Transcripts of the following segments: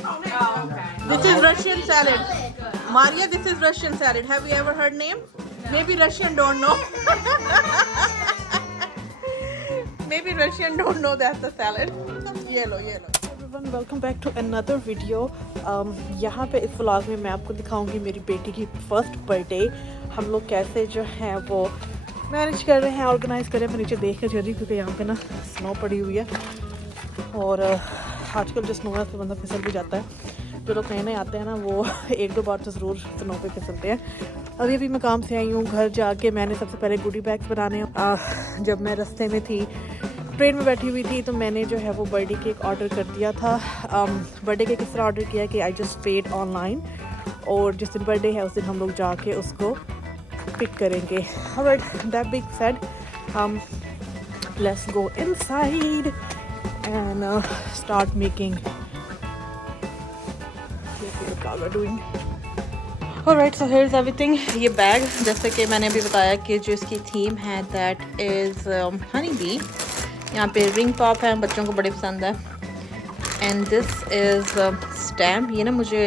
This is Russian salad. Maria, this is Russian salad. Have you ever heard name? Maybe Russian don't know. Maybe Russian don't know that's the salad. Yellow. Everyone, welcome back to another video. यहाँ पे इस vlog में मैं आपको दिखाऊंगी मेरी बेटी की फर्स्ट बर्थडे हम लोग कैसे जो है वो मैनेज कर रहे हैं, ऑर्गेनाइज कर रहे हैं। मैं नीचे देख कर जा रही हूँ क्योंकि यहाँ पे ना स्नो पड़ी हुई है और आजकल जो स्नो है उसमें बंदा फिसल भी जाता है। जो लोग नए नए आते हैं ना वो एक दो बार तो ज़रूर स्नो पे फिसलते हैं। अभी मैं काम से आई हूँ, घर जाके मैंने सबसे पहले गुडी बैग्स बनाने जब मैं रास्ते में थी, ट्रेन में बैठी हुई थी, तो मैंने जो है वो बर्थडे केक ऑर्डर कर दिया था। बर्थडे केक किस तरह ऑर्डर किया कि आई जस्ट पेड ऑनलाइन और जिस दिन बर्थडे है उस दिन हम लोग जाके उसको पिक करेंगे। Alright, that being said, let's go inside and start making. Alright, so here's everything. ये बैग जैसे कि मैंने अभी बताया कि जो इसकी थीम है that is honey bee. यहाँ पे रिंग पॉप है, बच्चों को बड़े पसंद है। And this is stamp. ये ना मुझे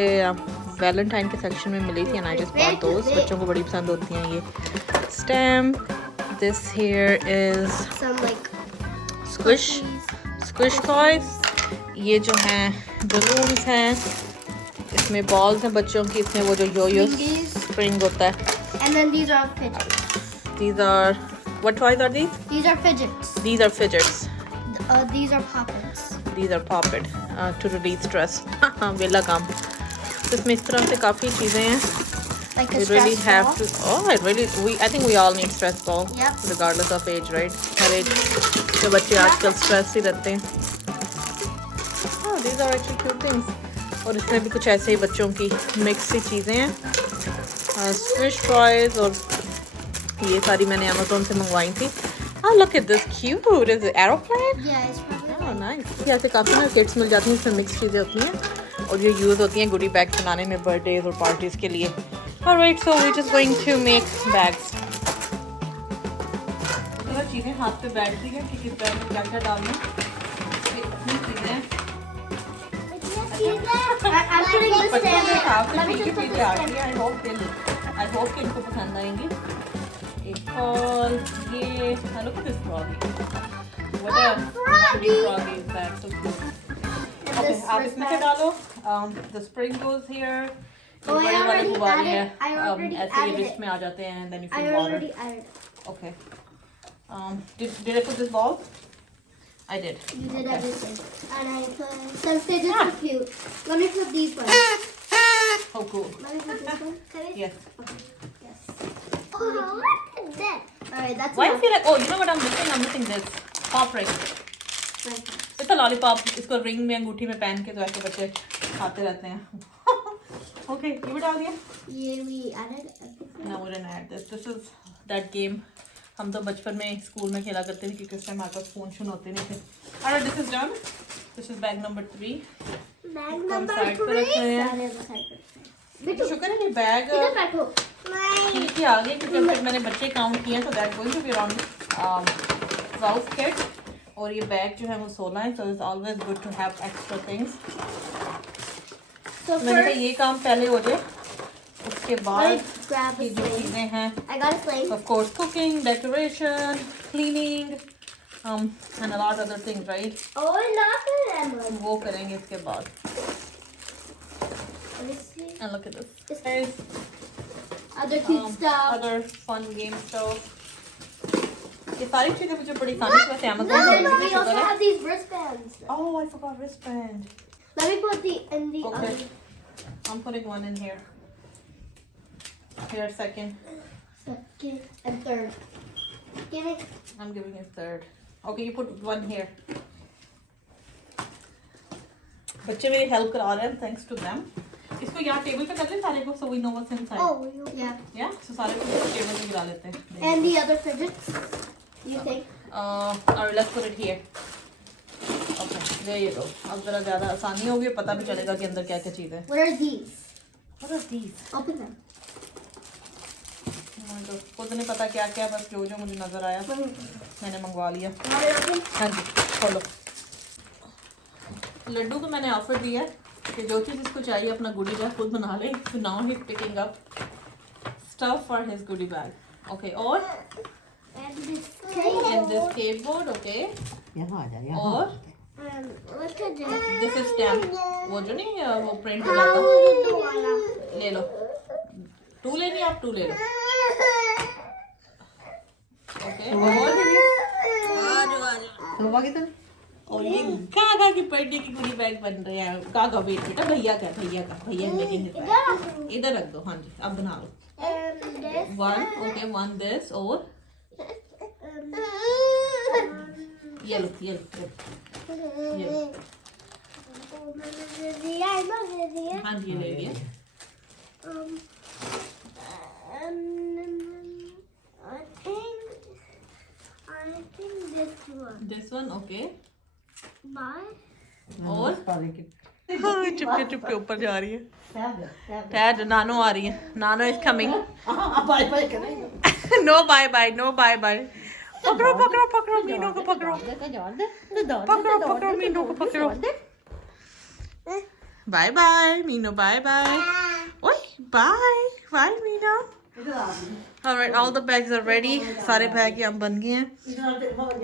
वैलेंटाइन के सेक्शन में मिली थी and I just bought those. बच्चों को बड़ी पसंद होती हैं ये stamp. This here is some like squish toys. ये जो हैं बलून्स हैं, इसमें बॉल्स हैं बच्चों की, इसमें वो जो योयो स्प्रिंग होता है। And then these are fidgets. These are what toys are these? These are fidgets. These are fidgets. These are poppets. These are poppet to release stress. वेला काम। तो इसमें इस तरह से काफ़ी चीज़ें हैं। Like a We really stress have ball. to. Oh, I think we all need stress ball. Yep. Regardless of age, right? हर एज के बच्चे आजकल स्ट्रेस ही रहते हैं। Oh, these are actually cute things. और इसमें भी कुछ ऐसे ही बच्चों की मिक्स सी चीज़ें हैं, स्विश टॉयज, और ये सारी मैंने अमेज़ोन से मंगवाई थी। Oh, look at this cute. Is it aeroplane? Yeah, it's probably. Oh, nice. ऐसे काफ़ी ना किट्स मिल जाती हैं, इसमें मिक्स चीज़ें होती हैं और ये यूज़ होती हैं गुडी बैग बनाने में बर्थडेज और पार्टीज़ के लिए। Alright, so we're just going to make bags. चीज़ें हाथ पे बैठती हैं कि किस बैग में क्या क्या डालना है। इतनी चीज़ें हैं। I'm putting this there. Let me just put this there. I hope कि इनको पसंद आएंगी। एक और ये look at this froggy. What a froggy is that? So cute. Okay, आप इसमें से डालो। The spring goes here. Oh, I already added. I ऐसे already ये added रिस्ट it. में आ जाते हैं and then you I fill water. already added it. Okay. Did I put this ball? I did. You did Okay. everything. And I put some fidgets are cute. Let me put these ones. Oh, cool. Let me put this one. Can I? Yes. Yes. Oh, look at that. Alright, that's Why I enough. feel like, oh, you know what I'm missing? I'm missing this. Pop ring. Right. It's a lollipop. इसको ring में अंगूठी में पहन के तो ऐसे बच्चे खाते रहते हैं। Okay, ये भी डाल दिया? Yeah, we added everything. No, we didn't add this. This is that game. हम तो बचपन में स्कूल में खेला करते थे क्योंकि उस टाइम हमारे पास फोन शून होते नहीं थे। Alright, this is done. This is bag number 3. Bag इसको हम number side पे 3. रखते हैं। Side पे रखते हैं। तो शुक्र है कि बैग इधर बैठो। ठीक ही आ गए क्योंकि फिर मैंने बच्चे काउंट किए तो that going to be around 12 kids और ये बैग जो है वो 16 है, so it's always good to have extra things. So मैंने कहा first, ये काम पहले हो जाए, उसके बाद let's grab की a जो slate. चीज़ें हैं, I got a slate. of course cooking, decoration, cleaning, and a lot of other things, right? Oh, not the lemon. वो करेंगे इसके बाद। Let me see. And look at this. This- There's, Other cute stuff. other fun game stuff. ये सारी चीज़ें मुझे बड़ी आसानी से वैसे No, Amazon no, से we also have these wristbands. Oh, I forgot wristband. Let me put the in the Okay. other. I'm putting one in here. Here, second. Second and third. Give it. I'm giving it third. Okay, you put one here. बच्चे मेरी help करा रहे हैं, thanks to them. इसको यहाँ table पे कर ले सारे को, so we know what's inside. Oh, yeah. Yeah, so सारे को टेबल पे गिरा लेते हैं. And the other fidgets. You think? Alright, let's put it here. Okay, there you go. अब जरा ज़्यादा आसानी होगी, पता भी चलेगा कि अंदर क्या क्या चीज़ है. What are these? What are these? Open them. तो खुद नहीं पता क्या क्या, बस जो जो मुझे नजर आया मैंने मंगवा लिया। Want it open? हाँ जी, खोलो। लड्डू को मैंने ऑफर दिया कि जो चीज़ इसको चाहिए अपना गुडी बैग खुद बना ले. So now he's picking up stuff for his goodie bag. Okay, और And this and this skateboard, okay. यहाँ आ जा यहाँ. और Look at this. this is stamp. वो जो नहीं वो print हो जाता. ले लो. 2 लेनी आप 2 ले लो. Okay. और तो बाकी तो और ये गागा की बर्थडे की पूरी बैग बन रही है. गागा वेट बेटा भैया का भैया लेके इधर रख दो. हाँ जी अब बना लो. And this. 1 okay 1 this और ये लो ये लो हाँ जी ये ले लिया. I think this one. This one okay. Bye. और हाँ चुपके चुपके ऊपर जा रही है. टैब Dad, नानो आ रही है. नानो is coming. बाय बाय करेंगे. No bye bye, no bye bye. पकड़ो पकड़ो पकड़ो मीनू को पकड़ो. पकड़ो मीनू को पकड़ो. Bye bye Meenu bye bye. ओए bye Meenu. Alright, all the bags are ready. सारे बैग यहाँ बन गए हैं.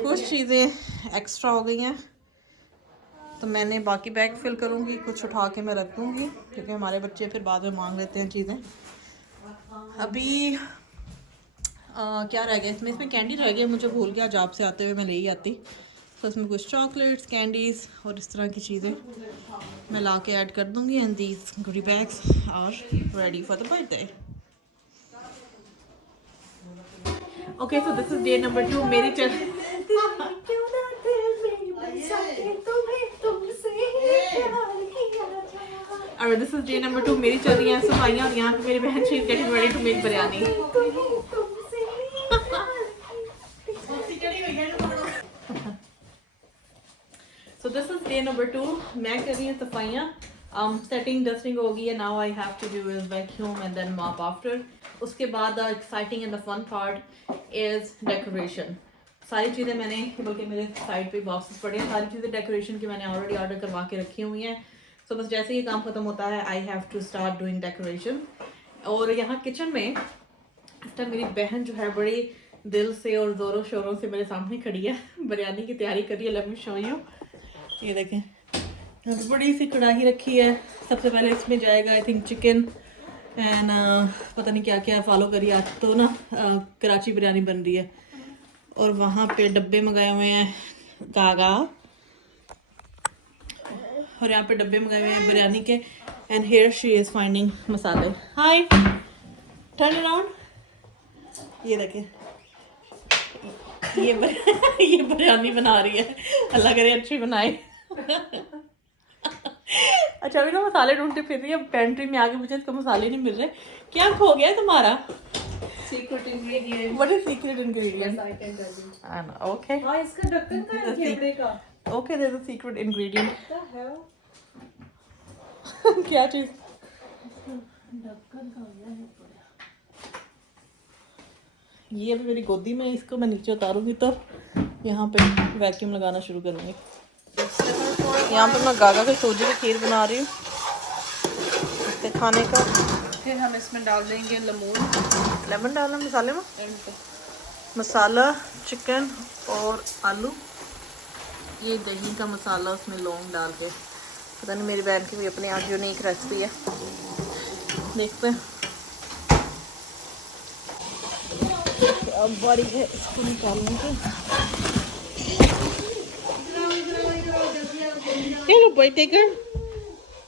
कुछ चीज़ें एक्स्ट्रा हो गई हैं तो मैंने बाकी बैग फिल करूँगी. कुछ उठा के मैं रख दूँगी क्योंकि हमारे बच्चे फिर बाद में मांग लेते हैं चीज़ें. अभी क्या रह गया इसमें कैंडी रह गया. मुझे भूल गया जॉब से आते हुए मैं ले ही आती. तो इसमें कुछ चॉकलेट्स कैंडीज़ और इस तरह की चीज़ें मैं ला के ऐड कर दूँगी. And these goodie bags are ready for the birthday. Okay so this is day number 2. मेरी चल और दिस इज डे नंबर 2. मेरी चल रही है सफाइयाँ और यहाँ पे मेरी बहन she is getting ready to make biryani. So this is day number 2. मैं कर रही हूँ सफाइयाँ. सेटिंग डस्टिंग होगी है. Now I have to do is vacuum and then mop after. उसके बाद the exciting and the fun part is decoration. सारी चीज़ें मैंने बल्कि मेरे साइड पे बॉक्सेस पड़े हैं. सारी चीज़ें डेकोरेशन की मैंने ऑलरेडी ऑर्डर करवा के रखी हुई हैं. सो बस जैसे ही काम ख़त्म होता है I have to start doing decoration. और यहाँ किचन में इस टाइम मेरी बहन जो है बड़ी दिल से और ज़ोरों शोरों से मेरे सामने खड़ी है. बिरयानी की तैयारी कर रही है. Let me show you. ये देखें यहाँ पे बड़ी सी कढ़ाई रखी है. सबसे पहले इसमें जाएगा आई थिंक चिकन एंड पता नहीं क्या क्या फॉलो करिए आप. तो ना कराची बिरयानी बन रही है. और वहाँ पे डब्बे मंगाए हुए हैं गागा. और यहाँ पे डब्बे मंगाए हुए हैं बिरयानी के. And here she is finding मसाले. हाय टर्न अराउंड. ये देखें ये बिरयानी बना रही है. अल्लाह करे अच्छी बनाए. अच्छा अभी ना मसाले ढूंढते फिर रही है पेंट्री में. आगे मुझे इसको मसाले नहीं मिल रहे. क्या खो गया है तुम्हारा? Secret ingredient. What is secret ingredient? Yes, I can tell you. Okay. हाँ इसका ढक्कन का है कैमरे का. Okay, there's a secret ingredient. What the hell? क्या चीज? ढक्कन का है. ये अभी मेरी गोदी में. इसको मैं नीचे उतारूंगी तो यहाँ पे वैक्यूम लगाना शुरू करूँगी. यहाँ पे मैं गागा के सूजी की खीर बना रही हूँ इसके खाने का. फिर हम इसमें डाल देंगे लेमन डालना मसाले में. एंड पे. मसाला चिकन और आलू. ये दही का मसाला उसमें लौंग डाल के. पता नहीं मेरी बहन की भी अपनी आज यूनिक रेसिपी है. देखते हैं अब बड़ी है इसको निकालने की. हेलो बेटे गर्ल.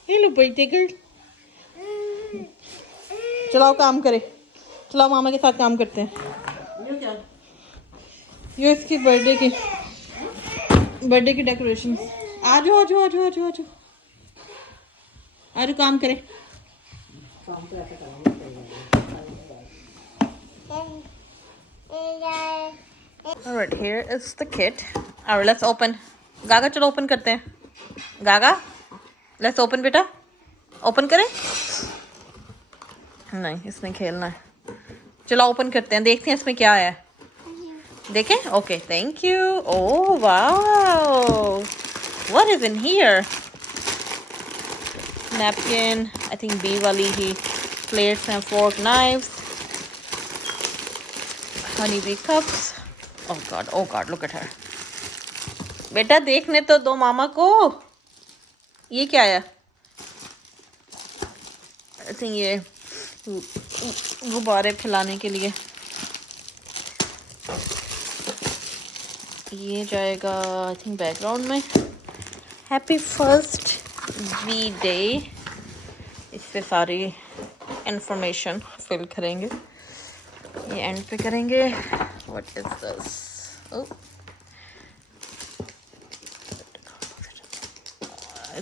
हेलो बेटे गर्ल. चलाओ काम करे. चलाओ मामा के साथ काम करते हैं. ये इसकी बर्थडे की डेकोरेशन. आ जाओ आ जाओ आ जाओ आ जाओ आ जाओ आ जाओ काम करे. Alright, here is the kit. Alright, let's open. गागा चलो ओपन करते हैं. गागा लेट्स ओपन बेटा. ओपन करें. नहीं इसने खेलना है. चलो ओपन करते हैं. देखते हैं इसमें क्या है. देखें. Okay thank you. Oh wow what is in here. Napkin, I think bee वाली ही प्लेट्स हैं, fork, knives, honey bee cups. Oh god look at her. बेटा देखने तो दो मामा को। ये क्या है? आई थिंक ये गुब्बारे फैलाने के लिए। ये जाएगा आई थिंक बैकग्राउंड में। Happy first bee day. इस पे सारी इंफॉर्मेशन फिल करेंगे, ये एंड पे करेंगे। What is this?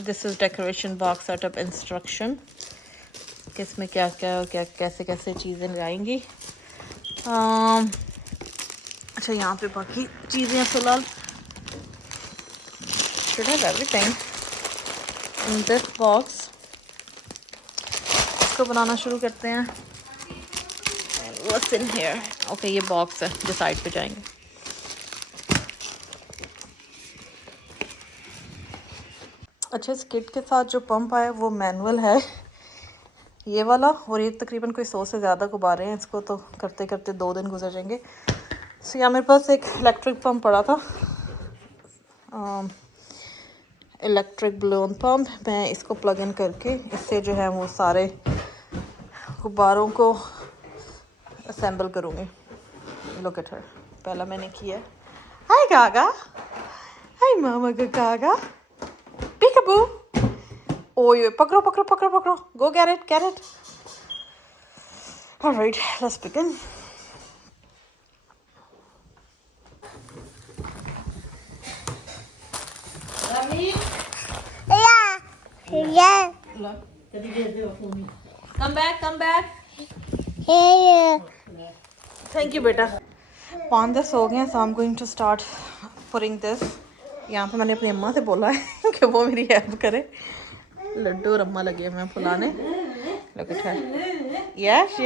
This is decoration box setup instruction. किसमें क्या कैसे कैसे चीज़ें लगाएंगी। अच्छा यहाँ पे बाकी चीज़ें फ़िलहाल। should have everything in this box। इसको बनाना शुरू करते हैं। What's in here? ओके ये बॉक्स है जो साइड पे जाएंगे। अच्छा इस किट के साथ जो पंप आया वो मैनुअल है ये वाला, और ये तकरीबन कोई 100 से ज़्यादा गुब्बारे हैं। इसको तो करते करते 2 दिन गुजर जाएंगे। सो यहाँ मेरे पास एक इलेक्ट्रिक पंप पड़ा था, इलेक्ट्रिक बलून पंप। मैं इसको प्लग इन करके इससे जो है वो सारे गुब्बारों को असेंबल करूँगी। लुक एट हर। पहला मैंने किया। हाय गागा, हाय मामा का गागा, पीकाबू। ओए पकड़ो पकड़ो पकड़ो पकड़ो, गो get it। Alright, let's begin। Yeah. Come back। Thank you बेटा। 5-10 हो गए हैं, so I'm going to start putting this। यहाँ पे मैंने अपनी अम्मा से बोला है कि वो मेरी हेल्प करे। लड्डू और अम्मा लगे मैं फुलाने। Look at her। यश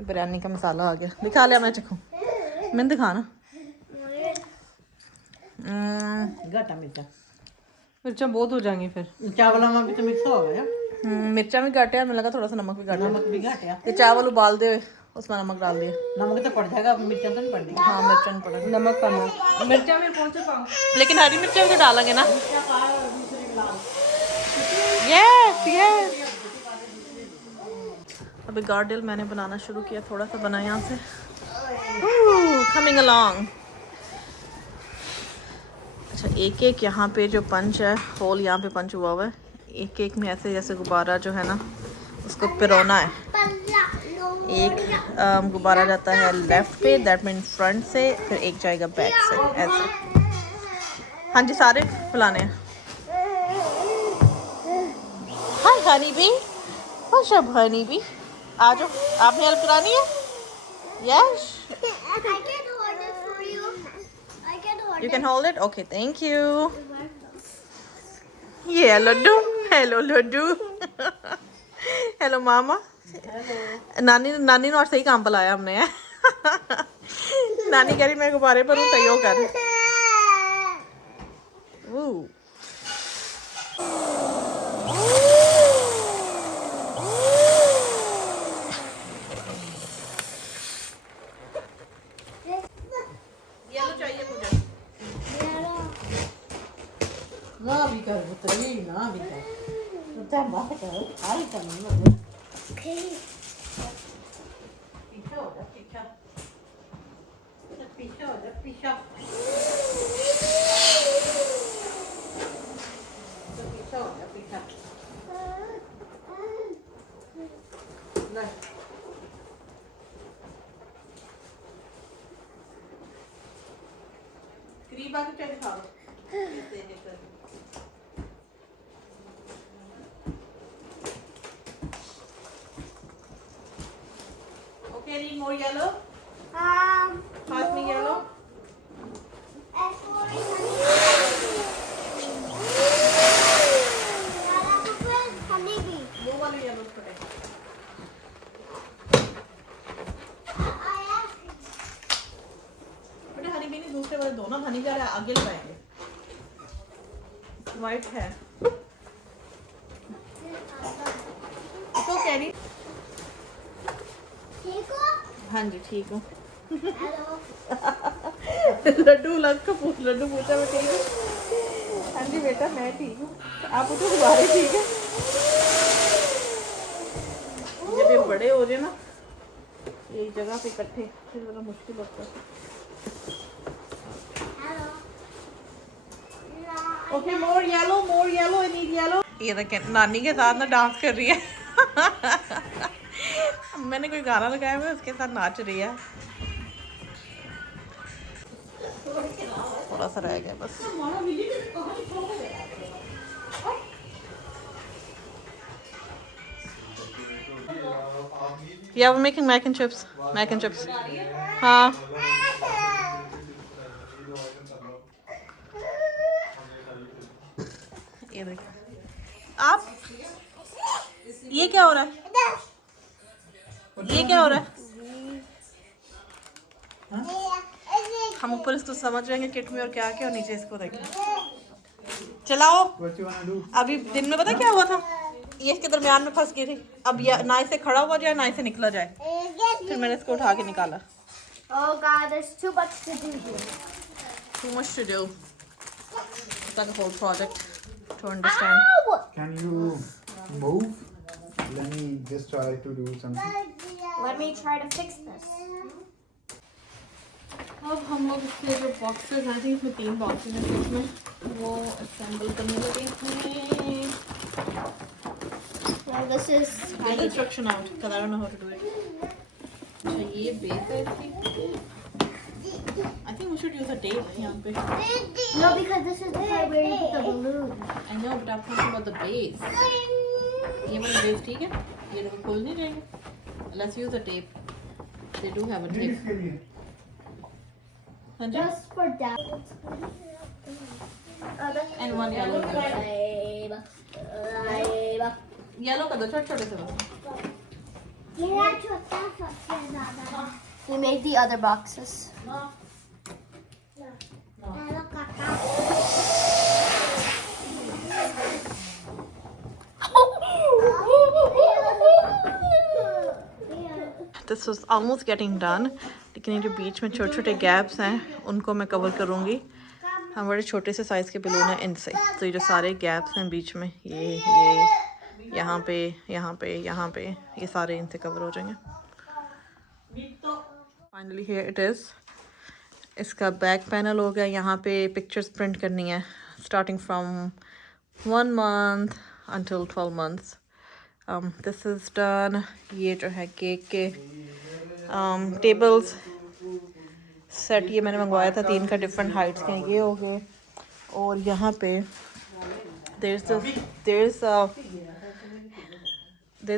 बिरयानी का मसाला आ गया। दिखा लिया मैं चखूँ? मैंने दिखाना। घाटा मिर्चा मिर्चा बहुत हो जाएंगी फिर। चावल में भी तो मिक्स हो गया। मिर्चा भी घाटे है, मुझे लगा थोड़ा सा नमक भी घाटे। नमक भी घाटा। ये चावल उबाल दे उसमें नमक डाल दिया। नमक तो पड़ जाएगा, मिर्चा तो नहीं पड़ेगी। हाँ मिर्चा नहीं पड़ेगा, नमक कम है। मिर्चा भी कौन से पाऊँ? लेकिन हरी मिर्चा भी तो डालेंगे ना। यस अभी गार्डल मैंने बनाना शुरू किया, थोड़ा सा बना यहाँ से। Coming along. अच्छा एक एक यहाँ पे जो पंच है, होल यहाँ पे पंच हुआ हुआ है। एक एक में ऐसे जैसे गुब्बारा जो है ना उसको पिरोना है। एक गुब्बारा जाता है लेफ्ट पे, दैट मीन फ्रंट से, फिर एक जाएगा बैक से ऐसे। हाँ जी सारे फुलाने हैं। हाय हनी बी, खुशब हनी बी, आ जाओ। आपने हेल्प करानी है? Yes you can hold it. Okay thank you. ये लड्डू। हेलो लड्डू। हेलो मामा। नानी ने और सही काम पर लाया हमने। नानी कह रही मैं गुब्बारे पर हूँ, तैयो कर। ना भी कर पुत्री, ना भी कर। तो बात कर, आई कर नहीं। पीछे हो जा, पीछे। पीछे हो जा, पीछे। पीछे हो जा, पीछे। ले। करीब आके चेक दिखा दो। Okay, need more yellow? Pass me yellow. वो वाले yellow पड़े। बेटा हनी भी नहीं, दूसरे वाले दो ना, हनी जा रहा है आगे लगाएंगे। वाइट है। तो कह रही ठीक हो? हाँ जी ठीक हूँ। हेलो। लड्डू पूछा मैं ठीक हूँ। हाँ जी बेटा मैं ठीक हूँ। आप तो दोबारा ठीक है। जब ये बड़े हो जाए ना एक जगह पे इकट्ठे फिर बड़ा मुश्किल होता है। Hello. Okay more yellow I need yellow. ये देखें नानी के साथ ना डांस कर रही है। मैंने कोई गाना लगाया हुआ है उसके साथ नाच रही है। थोड़ा सा रह गया बस। Yeah, we're making mac and chips. Mac and chips. हाँ। ये देखिए। आप ये क्या हो रहा है? ये क्या हो रहा है? हम ऊपर इसको समझ जाएंगे किट में और क्या क्या और नीचे इसको देखें। चलाओ। अभी दिन में पता क्या हुआ था? ये इसके दरमियान में फंस गई थी। अब या ना इसे खड़ा हुआ जाए ना इसे निकला जाए। फिर मैंने इसको उठा के निकाला। Oh God, there's too much to do here. Too much to do. It's like a whole project to understand. Ow! Can you move? Let me just try to do something. Let me try to fix this. अब हम लोग इसके जो boxes हैं इसमें 3 boxes हैं इसमें वो असेंबल करने लगे हैं। Well, this is Get the instruction out because I don't know how to do it. अच्छा ये बेस है इसकी। I think we should use a tape यहाँ पे। no, because this is the part where you put the balloon. I know but I'm talking about the base. ये वाला base ठीक है? ये लोग खोल नहीं जाएंगे। Let's use a tape. They do have a tape. इसके लिए हाँ जी। Just for that. And one yellow. Live. Yellow का दो छोटे-छोटे से बस। We made the other boxes. This was almost getting done. लेकिन ये जो बीच में छोटे छोटे गैप्स हैं उनको मैं कवर करूँगी। हम बड़े छोटे से साइज़ के बैलून हैं इनसे। तो ये जो सारे गैप्स हैं बीच में ये यहाँ पे यहाँ पे ये सारे इनसे कवर हो जाएंगे। Finally here it is. इसका बैक पैनल हो गया। यहाँ पे पिक्चर्स प्रिंट करनी है starting from 1 month until 12 months. This is done. ये जो है केक के टेबल्स सेट ये मैंने मंगवाया था 3 का डिफरेंट हाइट्स के ये हो गए। और यहाँ पे there's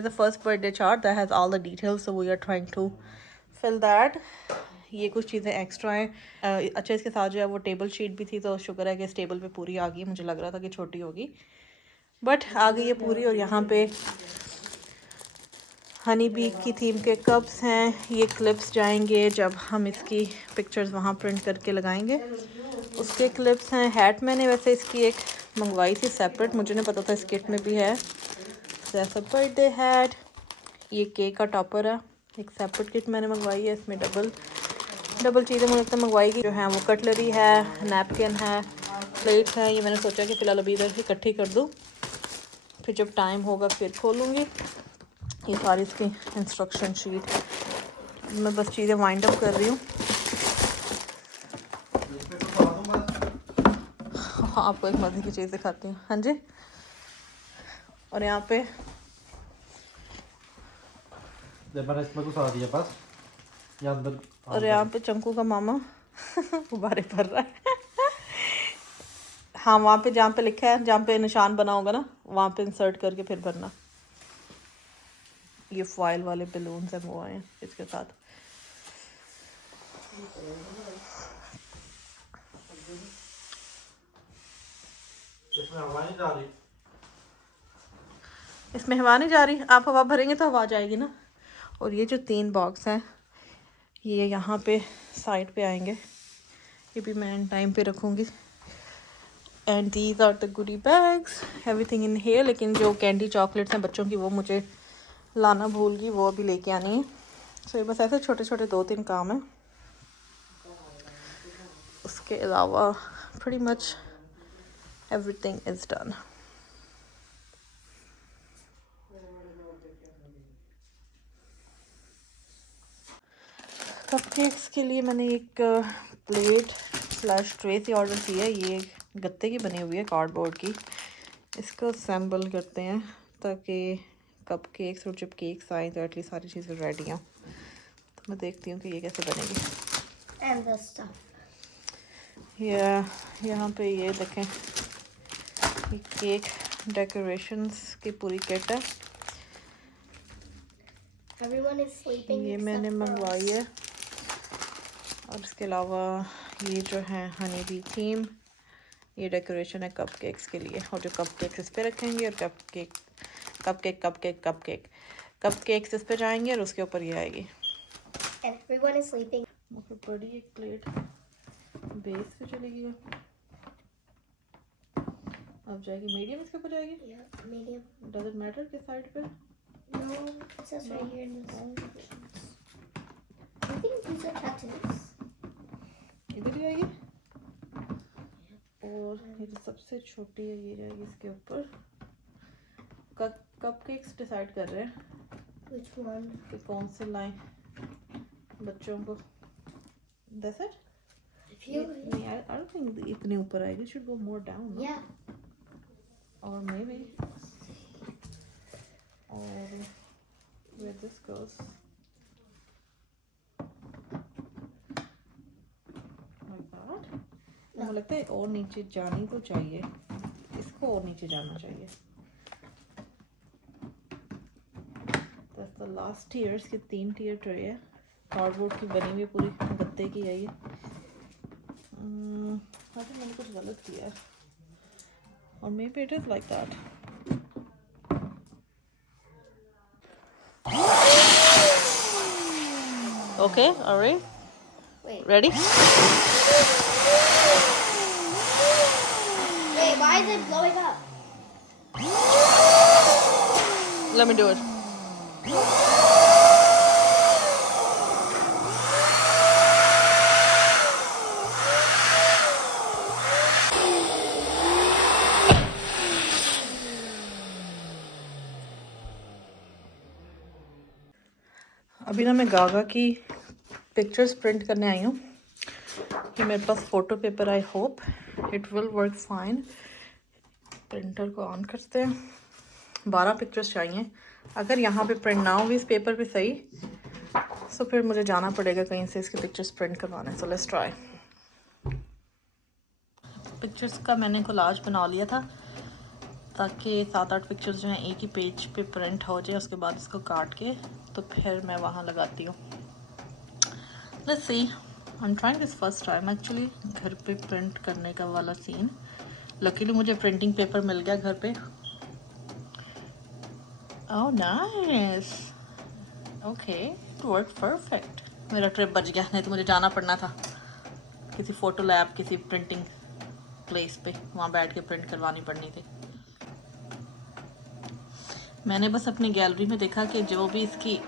a first birthday chart that has all the details, so we are trying to fill that. ये कुछ चीज़ें एक्स्ट्रा हैं। अच्छा इसके साथ जो है वो टेबल शीट भी थी तो शुक्र है कि इस टेबल पे पूरी आ गई। मुझे लग रहा था कि छोटी होगी बट आ गई है पूरी। और यहाँ पे हनी बी की थीम के कप्स हैं। ये क्लिप्स जाएंगे जब हम इसकी पिक्चर्स वहाँ प्रिंट करके लगाएंगे उसके क्लिप्स हैं। हैट मैंने वैसे इसकी एक मंगवाई थी सेपरेट, मुझे नहीं पता था इस किट में भी है। जैसा बर्थडे हैट। ये केक का टॉपर है, एक सेपरेट किट मैंने मंगवाई है। इसमें डबल चीज़ें मुझे लगता है मंगवाई की जो हैं वो कटलरी है, नैपकिन है, प्लेट्स हैं। ये मैंने सोचा कि फ़िलहाल अभी इधर से इकट्ठी कर दूँ, फिर जब टाइम होगा फिर खोलूँगी। ये सारी इसकी इंस्ट्रक्शन शीट। मैं बस चीज़ें वाइंड अप कर रही हूँ। आपको एक मज़े की चीज़ दिखाती हूँ। हाँ जी। और यहाँ पे इसमें कुछ आ दिया बस या अंदर। और यहाँ पे चंकू का मामा गुब्बारे भर रहा है। हाँ वहाँ पे जहाँ पे लिखा है, जहाँ पे निशान बना होगा ना वहाँ पे इंसर्ट करके फिर भरना। ये फॉइल वाले बैलून्स हैं वो आए हैं इसके साथ। इसमें हवा नहीं जा रही। इसमें हवा नहीं जा रही। आप हवा भरेंगे तो हवा जाएगी ना। और ये जो 3 बॉक्स हैं ये यहाँ पे साइड पे आएंगे। ये भी मैं टाइम पे रखूँगी। And these are the goodie bags, everything in here। लेकिन जो कैंडी चॉकलेट्स हैं बच्चों की वो मुझे लाना भूल गई, वो अभी लेके आनी है। सो ये बस ऐसे छोटे छोटे 2-3 काम हैं, उसके अलावा pretty much everything is done। Cupcakes के लिए मैंने एक प्लेट स्लैश ट्रे से ऑर्डर किया है। ये गत्ते की बनी हुई है, कार्डबोर्ड की। इसको असेंबल करते हैं ताकि कपकेक्स और जब केक्स आए तो एटलीस्ट सारी चीज़ें रेडी हों। तो मैं देखती हूँ कि ये कैसे बनेगी। And the stuff. यहाँ पे ये देखें, ये केक डेकोरेशंस की पूरी किट है। Everyone is sleeping. ये except मैंने for मंगवाई us. है। और इसके अलावा ये जो है हनी बी थीम, ये डेकोरेशन है कपकेक्स के लिए। और जो कपकेक्स इस पे रखेंगे और कपकेक्स इस पे जाएंगे और उसके ऊपर ये आएगी। And everyone is sleeping. मुझे बड़ी एक प्लेट बेस पे चलेगी, अब जाएगी मीडियम, इसके ऊपर जाएगी। Yeah, medium. Does it matter किस साइड पे? No, it says right here in this. I think these are tattoos. इधर ही आएगी। और ये जो सबसे छोटी है ये जाएगी इसके ऊपर। कपकेक्स डिसाइड कर रहे हैं Which one? कि कौन से लाएं बच्चों को। That's it? I feel like. नहीं, I don't think इतने ऊपर आएगी, should go more down, no? Yeah. Or maybe, or where this goes, like that। मुझे लगता है और नीचे जानी तो चाहिए, इसको और नीचे जाना चाहिए। That's the last tier, इसके 3 tier ट्रे है, कार्डबोर्ड की बनी हुई पूरी, गत्ते की है ये। मैंने कुछ गलत किया है, or maybe it is like that। Okay, all right, Wait. ready? Wait, why is it blowing up? Let me do it। अभी ना मैं गागा की पिक्चर्स प्रिंट करने आई हूँ। ये मेरे पास photo paper, I hope it will work fine. Printer को ऑन करते हैं। 12 पिक्चर्स चाहिए। अगर यहाँ पे प्रिंट ना हो इस पेपर पे सही, तो फिर मुझे जाना पड़ेगा कहीं से इसके पिक्चर्स प्रिंट करवाने। So let's try. पिक्चर्स का मैंने कोलाज बना लिया था ताकि 7-8 पिक्चर्स जो हैं एक ही पेज पे प्रिंट हो जाए। उसके बाद इसको काट के तो फिर मैं वहाँ लगाती हूँ। Let's see, I am trying this first time actually घर पे प्रिंट करने का वाला सीन। लकीली मुझे प्रिंटिंग पेपर मिल गया घर पे। Oh nice, okay, it work perfect. मेरा ट्रिप बच गया, नहीं तो मुझे जाना पड़ना था किसी फ़ोटो लैब, किसी प्रिंटिंग प्लेस पे, वहाँ बैठ के प्रिंट करवानी पड़नी थी। मैंने बस अपनी गैलरी में देखा कि जो भी इसकी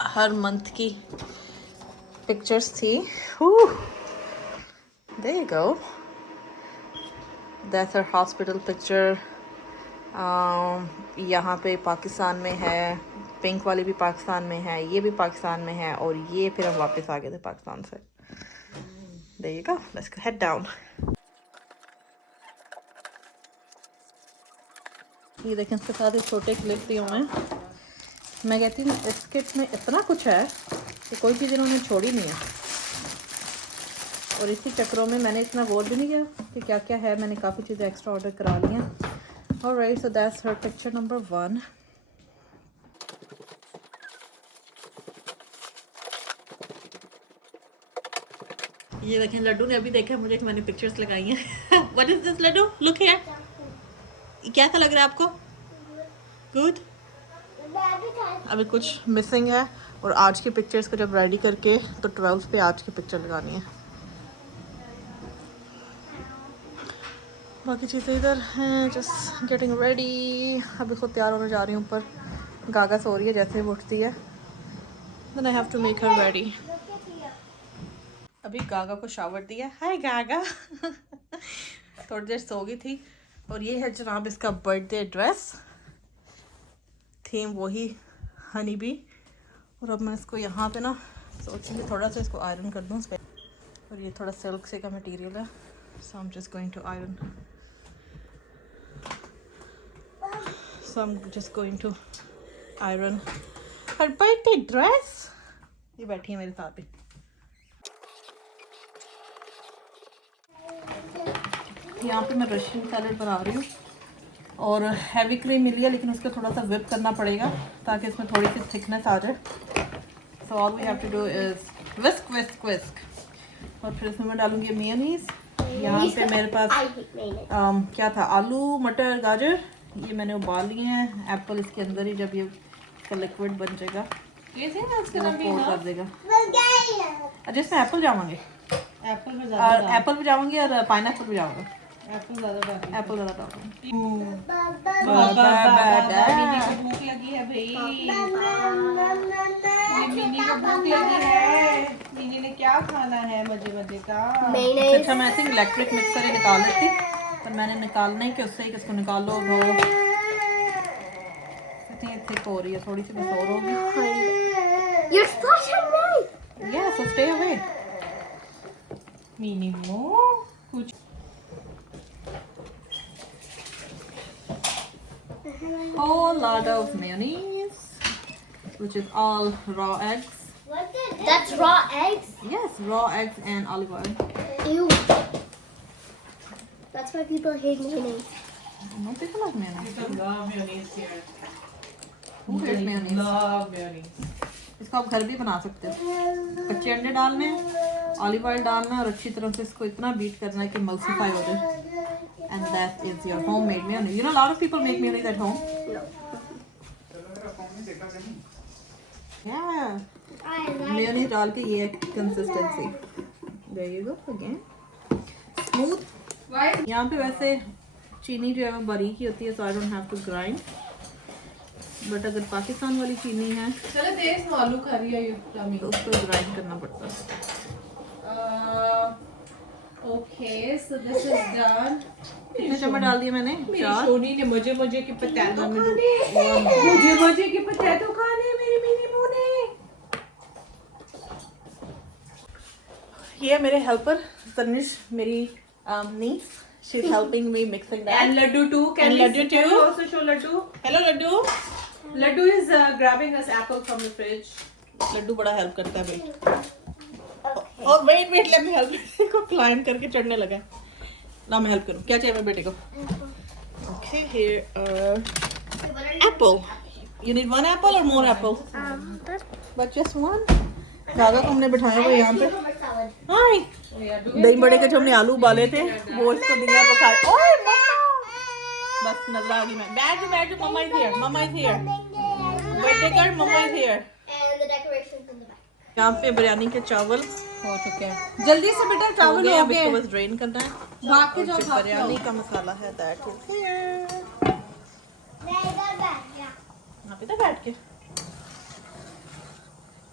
हर मंथ की पिक्चर्स थी, there you go, that's her hospital picture. यहाँ पे पाकिस्तान में है, पिंक वाली भी पाकिस्तान में है, ये भी पाकिस्तान में है, और ये फिर हम वापस आ गए थे पाकिस्तान से। There you go, let's head down. ये देखें, इसके साथ एक छोटे क्लिप दिए हुए हैं। मैं कहती हूँ इस किट में इतना कुछ है कि कोई चीज़ इन्होंने छोड़ी नहीं है। और इसी चक्रों में मैंने इतना गौर भी नहीं किया कि क्या क्या है। मैंने काफ़ी चीज़ें एक्स्ट्रा ऑर्डर करा ली हैं। Alright, so that's her picture number 1। ये देखें, लड्डू ने अभी देखा मुझे कि मैंने पिक्चर्स लगाई हैं। What is this Laddu? Look here. कैसा लग रहा है आपको? गुड। अभी कुछ मिसिंग है और आज की पिक्चर्स को जब रेडी करके तो 12 पे आज की पिक्चर लगानी है। बाकी चीज़ें इधर हैं, जस्ट गेटिंग रेडी। अभी खुद तैयार होने जा रही हूँ ऊपर। गागा सो रही है, जैसे वो उठती है then I have to make her ready. अभी गागा को शावर दिया। हाय गागा थोड़ी देर सो गई थी। और ये है जनाब इसका बर्थडे ड्रेस, थीम वही हनी बी। और अब मैं इसको यहाँ पे ना सोचूंगी थोड़ा सा इसको आयरन कर दूँ। और ये थोड़ा सिल्क से का मटेरियल है, so I am just going to iron. So I am just going to iron her birthday dress. ये बैठी है मेरे साथ ही। यहाँ पे मैं रशियन सैलेड बना रही हूँ और हैवी क्रीम मिली है, लेकिन उसको थोड़ा सा विप करना पड़ेगा ताकि इसमें थोड़ी सी थिकनेस आ जाए। So all we have to do is whisk whisk whisk. और फिर इसमें मैं डालूंगी मेयोनीज। यहाँ पे मेरे पास क्या था, आलू मटर गाजर, ये मैंने उबाल लिए हैं। एप्पल इसके अंदर ही, जब ये इसका लिक्विड बन जाएगा पोर कर देगा। अच्छा इसमें एप्पल जावांगे, एप्पल भी जाऊंगी और पाइनएप्पल भी जाऊंगा। एप्पल ज़्यादा डालूंगी। भूख लगी है भाई, मिनी को भूख लगी है। मिनी ने क्या खाना है मजे मजे का? अच्छा मैं ऐसे इलेक्ट्रिक मिक्सर ही निकाल लेती, पर मैंने निकालना ही कि उससे ही किसको निकालो धो। इतनी थिक हो रही है, थोड़ी सी बस और होगी। You're splashing me! Yeah, so stay away. Mini मो कुछ Whole lot of mayonnaise, which is all raw eggs. That's raw eggs? Yes, raw eggs and olive oil. Ew. That's why people hate mayonnaise. No people like mayonnaise. love mayonnaise here. Who hates mayonnaise? Love mayonnaise. इसको आप घर भी बना सकते हो। कच्चे अंडे डालने हैं, ऑलिव ऑयल डालना है और अच्छी तरह से इसको इतना बीट करना है कि मल्सीफाई हो जाए। And that is your homemade mayonnaise. You know, a lot of people make mayonnaise at home. Yeah. Mayonnaise डाल के ये consistency. There you go again. Smooth. यहाँ पे वैसे चीनी जो है वो बारीक ही होती है, so I don't have to grind. But अगर पाकिस्तान वाली चीनी है चलो देश में आलू खा रही है ये तो उसको ग्राइंड करना पड़ता है। Okay so this is done. कितने चम्मच डाल दिए मैंने? मेरी 4। सोनी ने मजे मजे के पटेटो खाने, मुझे मजे के पटेटो खाने मेरी मिनी मो ने। ये है मेरे हेल्पर तनिष, मेरी niece. She's helping me mixing that. And Laddu too. And Laddu too. Can you also show Laddu? Hello Laddu. Laddu is grabbing us apple from the fridge. Laddu बड़ा हेल्प करता है भाई। और वेट लेट मी हेल्प। को climb करके चढ़ने लगा। ना मैं हेल्प करूँ, क्या चाहिए मेरे बेटे को? Okay, here apple. You need one apple or more apple? But just one. गागा को हमने बिठाया हुआ यहाँ पे। हाय। दही बड़े के जो हमने आलू उबाले थे वो इसको दिया, वो खाए। ओए मम्मा। बस नजर आ गई मैं। बैठ mamma is here, mamma is here. Birthday कर, mamma is here. And the decorations in the back. यहाँ पे बिरयानी के चावल हो चुके हैं। जल्दी से बेटा चावल हो अब इसको गए। बस ड्रेन करना है। भाग के और जाओ, जो भाग के बिरयानी जाओ। का मसाला है दैट इज हियर। आप इधर बैठ के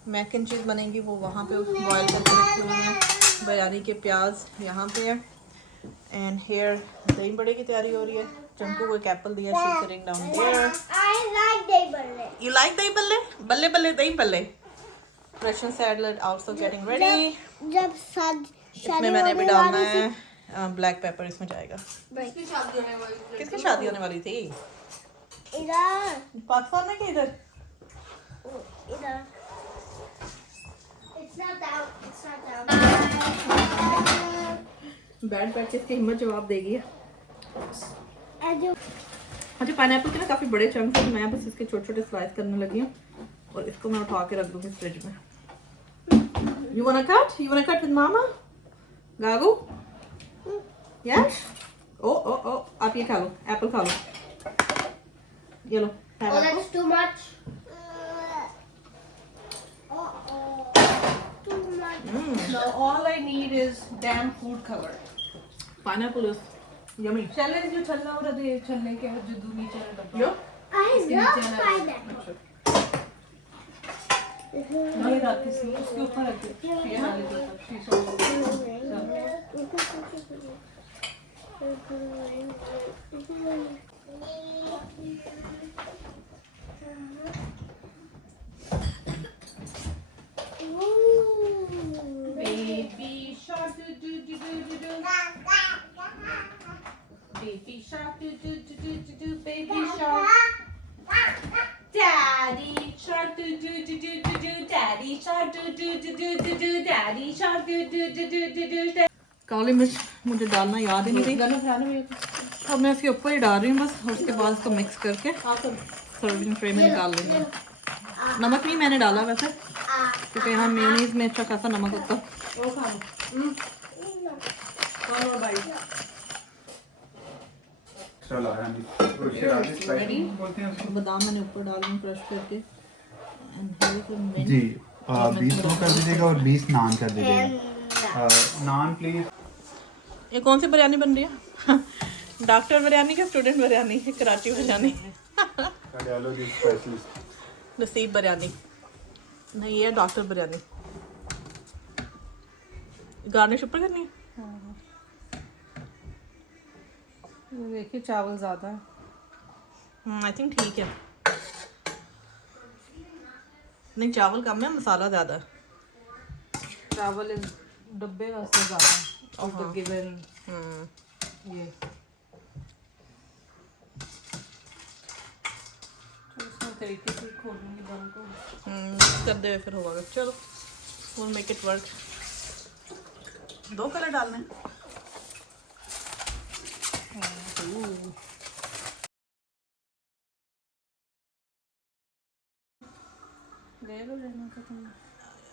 मैक एंड चीज़ बनेगी, वो वहाँ पे बॉयल करके रखे हुए हैं। बिरयानी के प्याज यहाँ पे है। एंड हेयर दही बड़े की तैयारी हो रही है। चंकू को एक एप्पल दिया, she is sitting down there. I like day बल्ले. You like दही बल्ले? बल्ले बल्ले दही बल्ले। Russian salad also getting ready. जब शादी इसमें मैंने अभी डालना है ब्लैक पेपर, इसमें जाएगा। किसकी शादी होने वाली थी? इधर पाकिस्तान में कि इधर? इधर. It's not down. बैठ के इसकी हिम्मत जवाब देगी। And you अच्छा पाइनएप्पल के ना काफ़ी बड़े चंक्स हैं, मैं बस इसके छोटे छोटे स्लाइस करने लगी हूँ और इसको मैं उठा के रख दूँगी फ्रिज में। You wanna cut? You wanna cut with mama? गागू? Yes? ओ आप ये खा लो, एप्पल खा लो। ये लो। Oh, that's too much. Too much. Now all I need is damn food cover. Pineapple is yummy चले जो छलना हो रहा है छलने के जो दूध नीचे ना डब्बा यो I love pineapple. ये रात के सी उसके ऊपर रख दे ये वाले के ऊपर शीशो Baby shark do do do do do do. Baby shark do do do do do do. Baby shark. Daddy shark do do do do do do. Daddy shark do do do do do do. Daddy shark do do do do do do. काली मिर्च मुझे डालना याद ही नहीं रही। गाना खाना है अब मैं इसके ऊपर ही डाल रही हूँ बस, और उसके बाद इसको मिक्स करके सर्विंग ट्रे में निकाल लेंगे। नमक नहीं मैंने डाला वैसे, क्योंकि यहाँ मेयोनीज में अच्छा खासा नमक होता है। वो खा लो वन और बाइट चलो रानी वो शराबी स्पाइसी बोलते हैं उसको। बादाम मैंने ऊपर डाल दूँ क्रश करके। And here is the mint. जी 20 को कर दीजिएगा और 20 नान कर दीजिएगा। नान प्लीज। ये कौन सी बिरयानी बन रही है? डॉक्टर बिरयानी क्या student biryani? Karachi biryani, cardiology specialist. नसीब बिरयानी नहीं, ये डॉक्टर बिरयानी। गार्निश ऊपर करनी है। देखिए चावल ज़्यादा है। आई थिंक ठीक है। नहीं चावल कम है, मसाला ज़्यादा है। चावल इस डब्बे वास्ते ज़्यादा है और द गिवन ये तो इसमें तरीके से खोलूँगी बम को। कर दे फिर होगा। चलो we'll make it work। 2 colour डालने हैं। ले लो लेना तो तुम।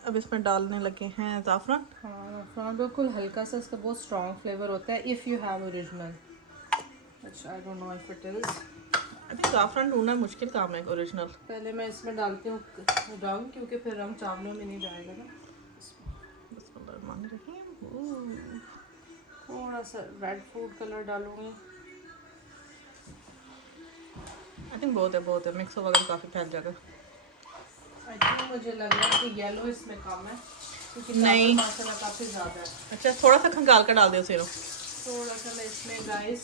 अब इसमें डालने लगे हैं ज़ाफ़रान। हाँ ज़ाफ़रान बिल्कुल हल्का सा, इसका बहुत स्ट्रॉन्ग फ्लेवर होता है if you have original, which I don't know if it is. I think ज़ाफ़रान ढूंढना मुश्किल काम है ओरिजिनल। पहले मैं इसमें डालती हूँ रंग, क्योंकि फिर रंग चावलों में नहीं जाएगा ना। थोड़ा सा रेड फूड कलर डालूंगी। आई थिंक बहुत है मिक्स होगा तो काफ़ी फैल जाएगा। आई थिंक मुझे लग रहा है कि येलो इसमें कम है, क्योंकि नहीं। मसाला काफ़ी ज़्यादा है। अच्छा थोड़ा सा खंगाल कर डाल दो सिरो। थोड़ा सा मैं इसमें गाइस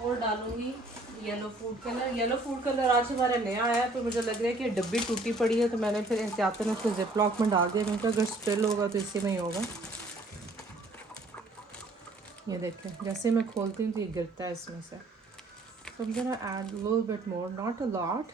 और डालूंगी yellow food colour. Yellow food colour आज हमारे नया आया है, तो मुझे लग रहा है कि डब्बी टूटी पड़ी है, तो मैंने फिर एहतियातन उसको जिप लॉक में डाल दिया, क्योंकि अगर स्पिल होगा तो इसी में ही होगा। ये देखें जैसे मैं खोलती हूँ तो ये गिरता है इसमें से। So I'm gonna add a little bit more, not a lot.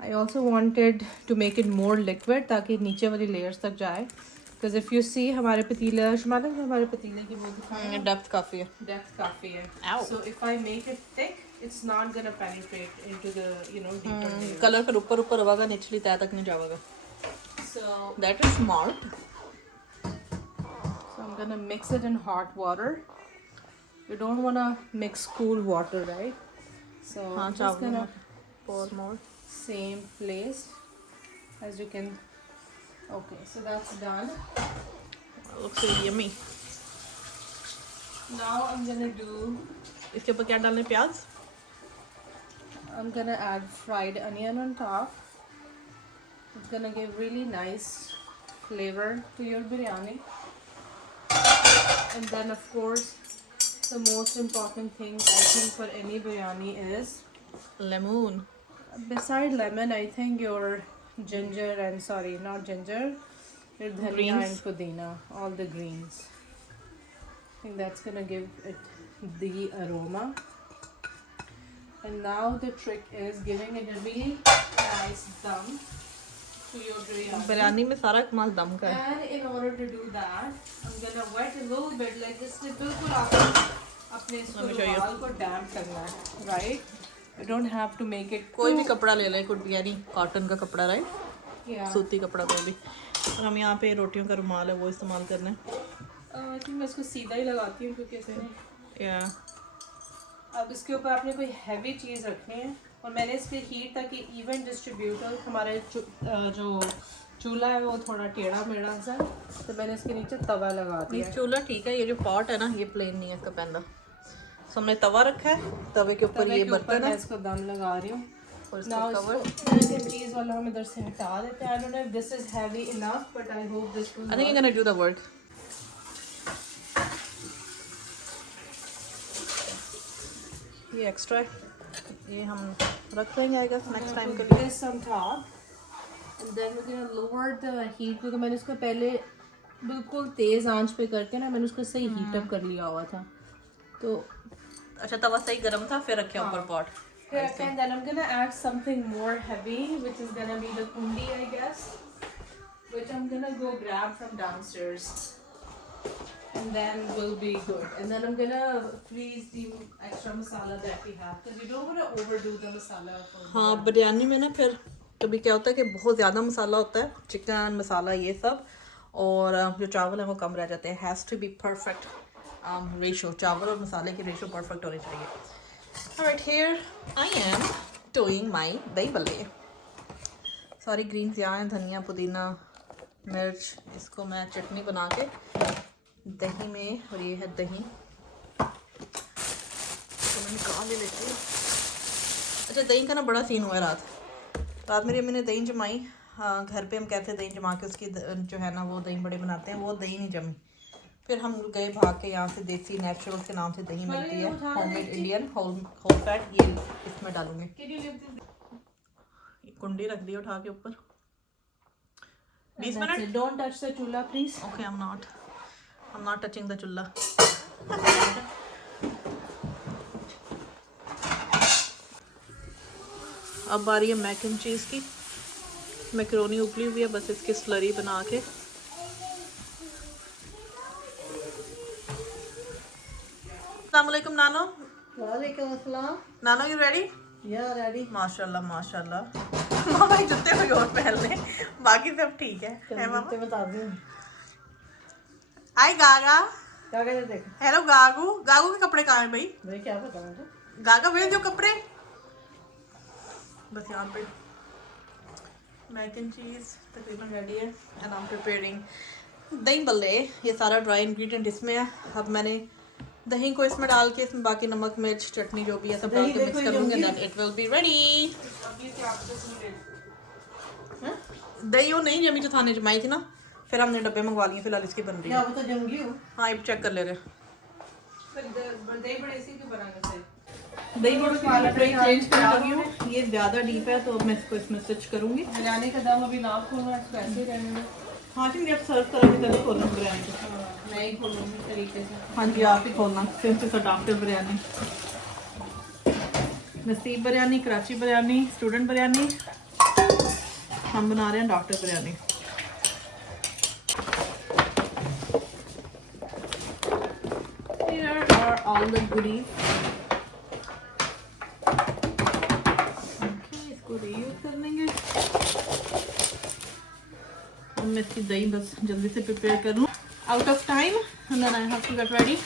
I also wanted to make it more liquid ताकि नीचे वाली layers तक जाए। Because if you see हमारे पतीले शुमाला हमारे पतीले की वो दिखाएं, डेप्थ काफ़ी है। depth काफ़ी है। Ow. So if I make it thick, it's not gonna penetrate into the deeper layers. Colour फिर ऊपर ऊपर होगा, निचली तह तक नहीं जाएगा। So that is smart. I'm gonna mix it in hot water. You don't wanna mix cool water, right? So हाँ I'm just चावल gonna pour more। same place as you can. Okay, so that's done. Looks so yummy। Now I'm gonna do. इसके ऊपर क्या डालने? प्याज। I'm gonna add fried onion on top. It's gonna give really nice flavor to your biryani. And then of course, the most important thing I think for any biryani is, lemon. beside lemon, I think your ginger and sorry, not ginger, your dhania Greens. and pudina, all the greens. I think that's gonna give it the aroma. And now the trick is giving it a really nice dum to your biryani. Biryani में सारा कमाल दम का है। And in order to do that, I'm gonna wet a little bit like this. बिल्कुल अपने इसको रुमाल को damp करना है, right? You don't have to make it कोई भी कपड़ा ले लें, कुछ यानी कॉटन का कपड़ा, राइट? yeah. सूती कपड़ा कोई भी। और हम यहाँ पे रोटियों का रुमाल है वो इस्तेमाल करना है। I think मैं इसको सीधा ही लगाती हूँ, क्योंकि इसमें या अब इसके ऊपर आपने कोई हैवी चीज़ रखनी है, और मैंने इसकी हीट ताकि इवन डिस्ट्रीब्यूटर हमारे जो चूल्हा है वो थोड़ा टेढ़ा मेढ़ा सा, तो मैंने इसके नीचे तवा लगा दिया है। चूल्हा ठीक है, ये जो पॉट है ना ये प्लेन नहीं है, इसका पैंदा। सो हमने तवा रखा है, तवे के ऊपर ये बर्तन मैं है इसको दम लगा रही हूँ। और Now इसको कवर। इसको चीज वाला हम इधर से हटा देते हैं। I don't know if this is heavy enough, but I hope this will I think you're gonna do the work. ये एक्स्ट्रा है, ये हम रख देंगे आई गेस नेक्स्ट टाइम के लिए। this on top and then we're gonna lower the heat, क्योंकि मैंने इसको पहले बिल्कुल तेज आंच पे करके ना मैंने उसको सही हीट अप कर लिया हुआ था। तो अच्छा तवा सही गर्म था, फिर रखे ऊपर pot. and then I'm gonna add something more heavy, which is gonna be the kundi, I guess, which I'm gonna go grab from downstairs, and then we'll be good. And then I'm gonna freeze the extra masala that we have, because you don't want to overdo the masala for हाँ बिरयानी में ना फिर कभी क्या होता है कि बहुत ज़्यादा मसाला होता है, चिकन मसाला ये सब, और जो चावल है वो कम रह जाते हैं। Has to be perfect ratio, चावल और मसाले की रेशो परफेक्ट होनी चाहिए। Alright, here I am doing my दही भल्ले। सारी ग्रीन्स यहाँ हैं, धनिया पुदीना मिर्च, इसको मैं चटनी बना के दही में, और ये है दही तो मैं निकाल लेती हूँ। अच्छा दही का ना बड़ा सीन हुआ है रात मेरी अम्मी ने दही जमाई। हाँ घर पे हम कैसे दही जमा के उसकी जो है ना वो दही बड़े बनाते हैं, वो दही नहीं जमी। फिर हम गए भाग के यहाँ से देसी नेचुरल के नाम से दही मिलती है, होममेड इंडियन होल फैट, ये इसमें डालूंगी। कुंडी रख दी उठा के ऊपर। 20 minute. Don't touch the chulha, please. Okay I'm not touching the चूल्हा। अब आ रही है मैक एंड चीज़ की। मैकरोनी उबली हुई है, बस इसकी स्लरी बना के। अस्सलामुअलैकुम नानो। वालेकुम अस्सलाम। नानो यू रेडी? या रेडी। माशाल्लाह माशाल्लाह। मामा ये जूते कोई और पहन ले, बाकी सब ठीक है मामा? बता दूँ हाय गागा। क्या कहते देख हेलो गागू। गागू के कपड़े कहाँ हैं भाई? भाई क्या बताऊँ तो गागा भेज दो कपड़े। बस यहाँ पे मैक एंड चीज़ तकरीबन रेडी है एंड आई एम प्रिपेयरिंग दही भल्ले। ये सारा ड्राई इंग्रेडिएंट इसमें है। अब मैंने दही को इसमें डाल के, इसमें बाकी नमक मिर्च चटनी जो भी है सब डाल के मिक्स कर लूँगी, then it will be ready. दही वो नहीं जमी जो थाने जमाई थी ना, फिर हमने डब्बे मंगवा लिए, फिलहाल इसकी बन रही है। वो तो जंगी हो। हाँ ये चेक कर ले रहे। दही बड़े इसी के बनाने से दही बड़े चेंज कर रही हूँ, ये ज़्यादा डीप है तो अब मैं इसको इसमें स्विच करूँगी। बिरयानी का दम अभी ना खोलना, इसको ऐसे ही रहने दो। हाँ जी आप सर्व करोगे तभी खोलना बिरयानी को। मैं ही खोलूँगी तरीके से। हाँ जी आप ही खोलना। सिंपल सा डॉक्टर बिरयानी, नसीब बिरयानी, कराची बिरयानी, स्टूडेंट बिरयानी, हम बना रहे हैं doctor biryani. Here are all the goodies. Okay, इसको रीयूज कर लेंगे। अब मैं इसकी दही बस जल्दी से प्रिपेयर कर लूँ out of time, and then I have to get ready.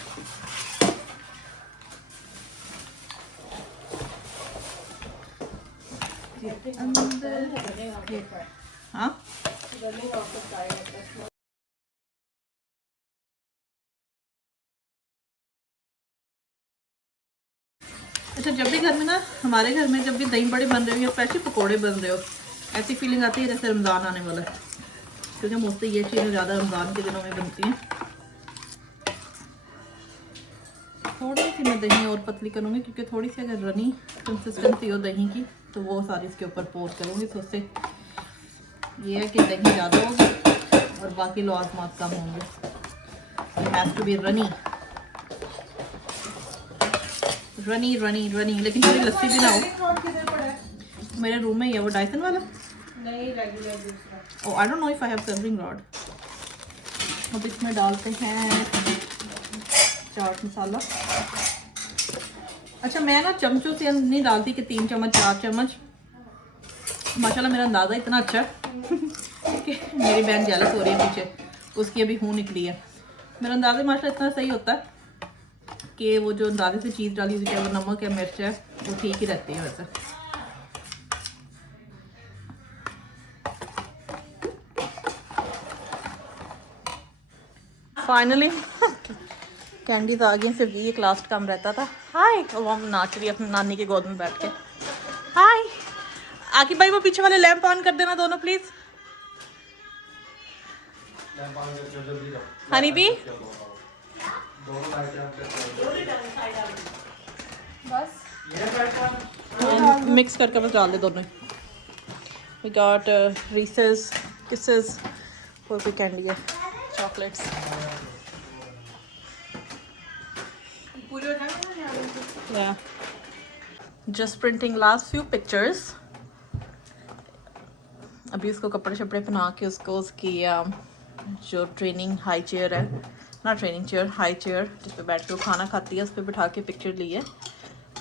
हाँ अच्छा जब भी घर में ना, हमारे घर में जब भी दही बड़े बन रहे हो या स्पेशली पकोड़े बन रहे हो, ऐसी फीलिंग आती है जैसे रमज़ान आने वाला है, क्योंकि मोस्टली ये चीज़ें ज़्यादा रमज़ान के दिनों में बनती हैं। थोड़ी सी मैं दही और पतली करूँगी, क्योंकि थोड़ी सी अगर रनी कंसिस्टेंसी हो दही की तो वो सारी इसके ऊपर पोर करूँगी, तो उससे ये है कि दही ज़्यादा होगी और बाकी लवाज़मात कम होंगे। Has to be runny runny runny runny, लेकिन थोड़ी लस्सी भी ना हो। मेरे रूम में ही है वो डाइसन वाला। नहीं, रेगुलर दूसरा। Oh, I don't know if I have serving rod. अब इसमें डालते हैं चाट मसाला। अच्छा मैं ना चमचों से नहीं डालती कि 3 चम्मच 4 चम्मच। माशाल्लाह मेरा अंदाज़ा इतना अच्छा है कि मेरी बहन जेलस हो रही है पीछे, उसकी अभी हूँ निकली है। मेरा अंदाज़ा माशाल्लाह इतना सही होता है कि वो जो अंदाजे से चीज़ डाली हुई, चाहे वो नमक या मिर्च है, वो ठीक ही रहती है वैसे। फाइनली कैंडीज आ गई, सिर्फ ये एक लास्ट काम रहता था। हाय। वो हम नाच रही है अपनी नानी के गोद में बैठ के। हाय आकिब भाई, वो पीछे वाले लैंप ऑन कर देना दोनों प्लीज। हनी बी मिक्स करके बस डाल दे दोनों। वी गॉट रीसेस किसेस और भी कैंडी है, chocolates. Yeah. Just printing last few pictures. अभी उसको कपड़े शपड़े पहना के उसको उसकी जो ट्रेनिंग हाई चेयर है, ना ट्रेनिंग चेयर, हाई चेयर जिस पे बैठ के वो खाना खाती है, उस पर बिठा के पिक्चर ली है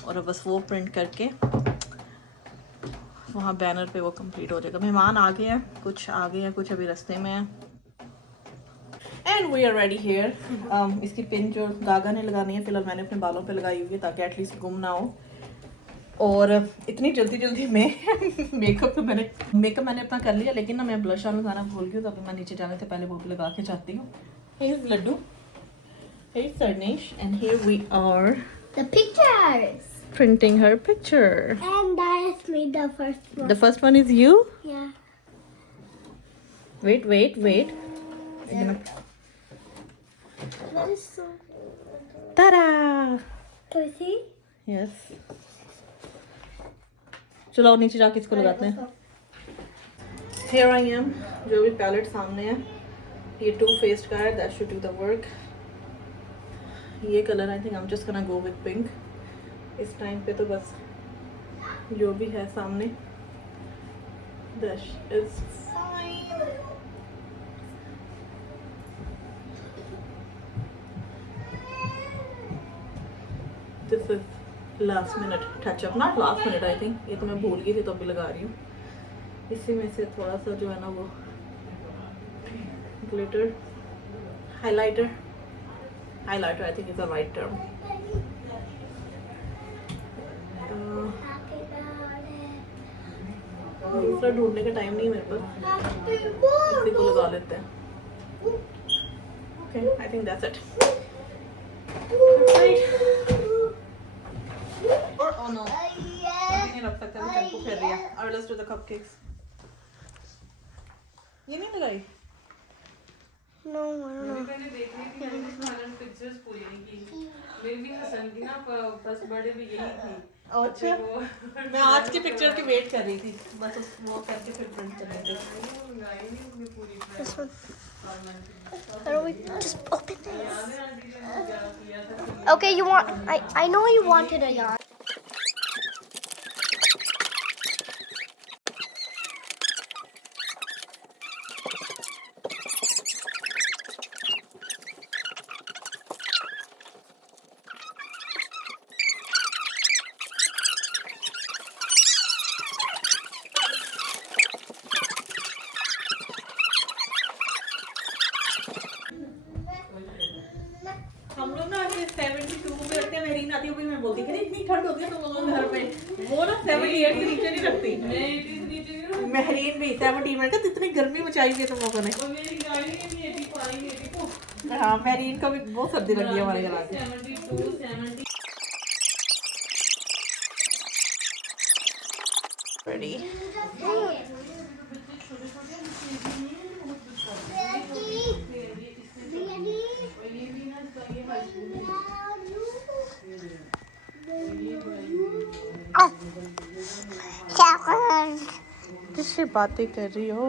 और अब बस वो प्रिंट करके वहाँ बैनर पे वो कंप्लीट हो जाएगा। मेहमान आ गए हैं, कुछ आ गए हैं, कुछ अभी रास्ते में हैं। And we are ready here. इसकी पिन जो गागा ने लगानी है, फिलहाल मैंने अपने बालों पे लगाई हुई है ताकि एटलीस्ट गुम ना हो। और इतनी जल्दी में मेकअप मैंने अपना कर लिया, लेकिन ना मैं ब्लश ऑन लगाना भूल गई, तो अभी मैं नीचे जाने से पहले वो भी लगा के जाती हूँ। Here is Laddu, here is Sarnesh, and here we are The pictures. printing her picture. And I made the first one. The first one is you. Yeah. Wait. You're gonna... That is so. Ta-da! Can you see? Yes. चलो नीचे जाके इसको लगाते हैं। Here I am, जो भी palette सामने है, ये टू फेस्ड का है, that should do the work। ये colour I think I'm just gonna go with pink। इस टाइम पे तो बस जो भी है सामने that is fine। This is last minute touch-up, not last minute I think, ये तो मैं भूल गई थी तो अभी लगा रही हूँ। इसी में से थोड़ा सा जो है ना वो glitter highlighter I think is the right term. दूसरा ढूंढने का टाइम नहीं है मेरे पास, इसी को लगा लेते हैं। Okay I think that's it. Oh no, अभी नहीं रख सकते, मैं चक्कू फेर रही है। I will just do the cupcakes। ये नहीं लगाई? No, I don't know. मैंने देख रही थी, मैंने खाना पिक्चर्स पूरी नहीं की। मेरी भी हसन की ना फर्स्ट बर्थडे भी यही थी। अच्छा, मैं आज की पिक्चर की वेट कर रही थी, बस वो करके फिर प्रिंट करेंगे। This one. How do we just open this? Okay, you want? I know you wanted a yarn. हम लोग ना ऐसे 72 पे रखते हैं, मेहरीन आती है भी मैं बोलती कि इतनी ठंड होती है तो लोगों के घर पे, वो ना 78 के नीचे नहीं रखती। मेहरीन भी 70 में कहते इतनी गर्मी मचाई हुई है तुम लोगों ने। हाँ मेहरीन का भी बहुत सर्दी लगी है हमारे घर आके। रेडी किससे बातें कर रही हो?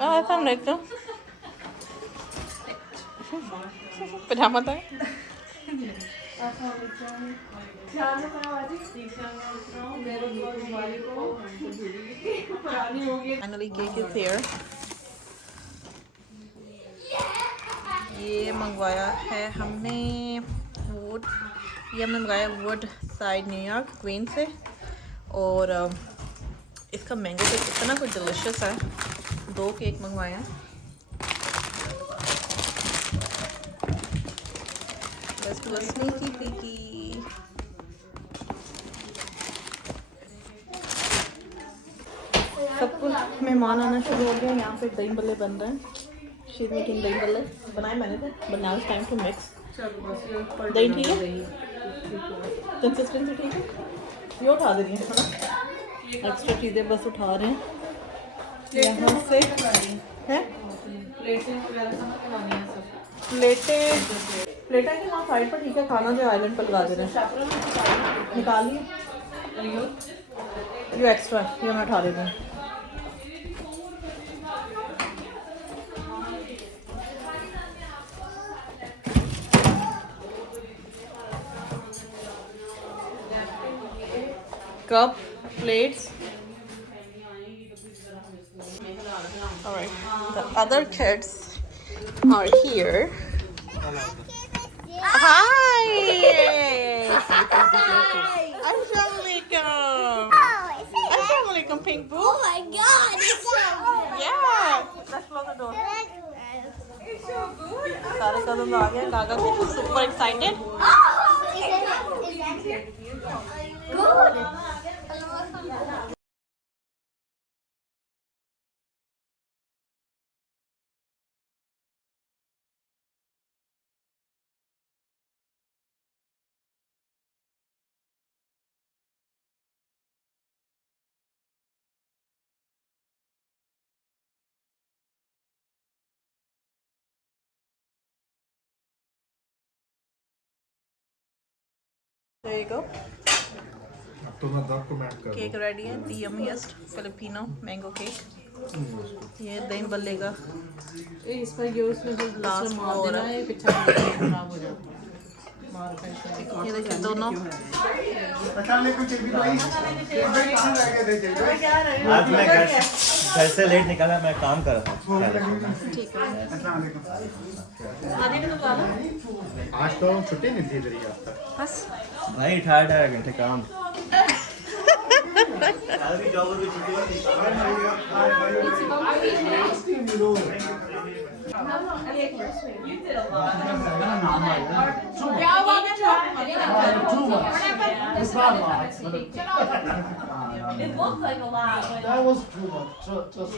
अस्सलामुअलैकुम। पजामा था। Finally cake is here। ये मंगवाया है हमने वुड, ये हमने मंगाया वुड साइड न्यूयॉर्क क्वीन से, और इसका मैंगो केक इतना कुछ डिलिशियस है। 2 केक मंगवाए हैं, बस स्नीकी पीकी। सब बिल्कुल मेहमान आना शुरू हो गया। यहाँ पे दही बल्ले बन रहे हैं। शीज मेकिंग दही बल्ले बनाए मैंने थे, but now it's time to mix. दही ठीक है, कंसिस्टेंसी ठीक है। ये उठा दे रही है ना, एक्स्ट्रा चीज़ें बस उठा रहे हैं यहाँ से। हैं प्लेटें के वहाँ साइड पर ठीक है, खाना जो आइलैंड पर लगा दे रहे हैं। निकालिए ये एक्स्ट्रा, ये मैं उठा देती हूँ। Cup, plates. All right, the other kids are here. Hi. Assalamualaikum. Assalamualaikum, Pink Boo. Oh my god, it's so good. Yeah. Let's close the door. सारे कदम आ गए। गागा को super excited. Good. There you go. तो मैं आपको match कर cake ready है, the यम्मीएस्ट Filipino mango cake. ये दही बल्ले का इस पर ये उसमें जो लास्ट मार और देना है पिछला खराब हो जाता है। ये देखिए दोनों। पहचानने को चाहिए भाई आज मैं घर से लेट निकला, मैं काम कर रहा था। आज तो छुट्टी नहीं थी तेरी आज तक। बस भाई 18 घंटे काम। That was too much. Just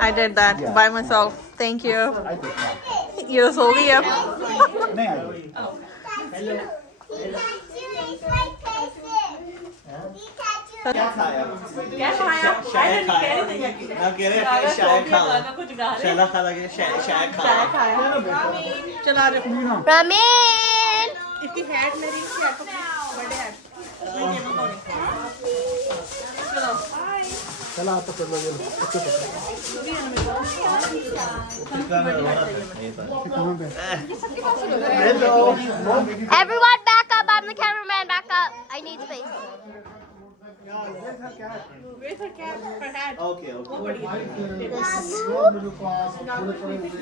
I did that by myself. Thank you. You're so weird. नहीं आई। क्या खाया? शायद खाया। चला रहे Ramen. इसकी हैट मेरी बर्थडे हैट। चलो चला तो कर लो ये। कहाँ पे? Everyone back up. I'm the cameraman. Back up. I need space. wait for hat. Okay, okay.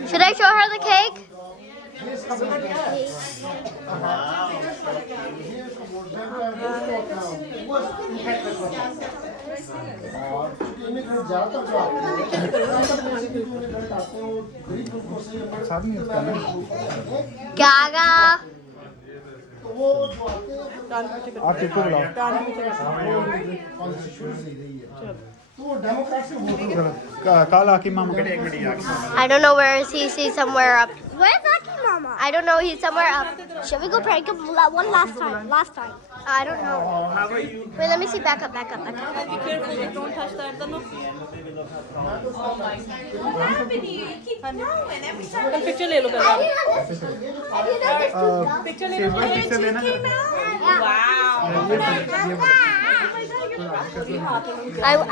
Should I show her the cake? Gaga. आप किसको बुलाओ? कल आके मामा के एक मिनट आके। I don't know where is he. He's somewhere up. Where's Lucky Mama? I don't know. He's somewhere up. Should we go prank him one last time? Last time. I don't know. Wait, let me see. Back up. Back up. Back up. Be careful, don't touch that. Picture ले लो पहले। Picture ले लो। Picture लेना है।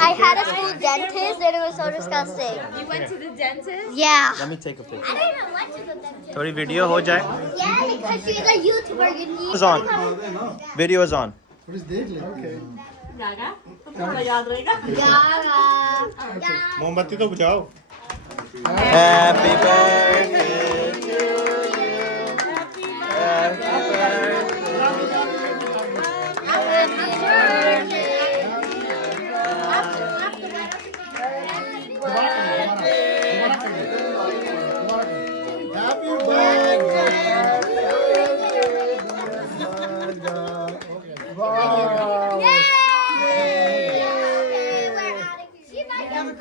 I had a school dentist and it was so disgusting. You went to the dentist? Yeah. Let me take a I picture. didn't even went to the dentist. थोड़ी video हो जाए। Yeah, because she's a YouTuber. You need It's on. Video is on. देख ले। Okay. गागा तो याद रहेगा। Gaga. मोमबत्ती तो बुझाओ। Happy birthday to you. Happy birthday. Happy birthday.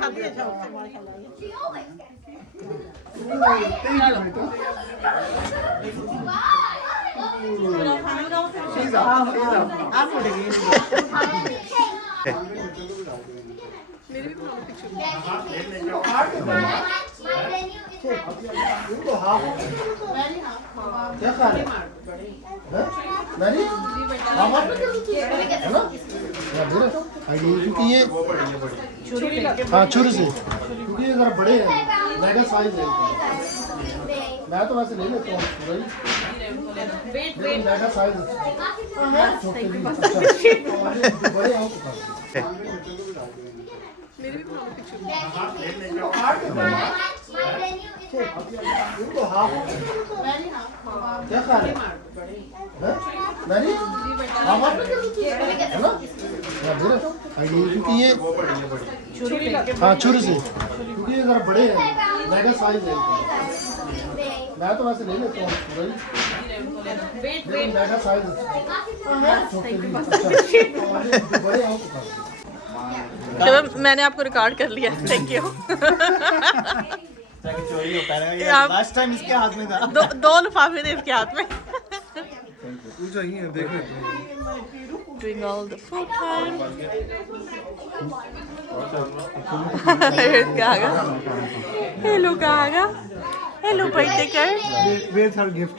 खाती है माशाल्लाह। आप उठेगी क्या खा रहे नानी है ना क्योंकि ये हाँ छुरी से क्योंकि ये जरा बड़े हैं मेगा साइज है मैं तो वैसे ले लेता हूँ मेगा साइज बड़े हैं मेरे भी क्या खा रहे नानी है ना क्योंकि ये हाँ छुरी से क्योंकि ये जरा बड़े हैं मेगा साइज है मैं तो वैसे ले लेता हूँ मेगा साइज बड़े हैं चलो मैंने आपको रिकॉर्ड कर लिया, थैंक यू। चोरी हो पाएगा ये लास्ट टाइम इसके हाथ में था। दो लिफाफे थे इसके हाथ में। Doing all the food time. Gaga. Hello Gaga. Hello birthday girl. Where's her gift?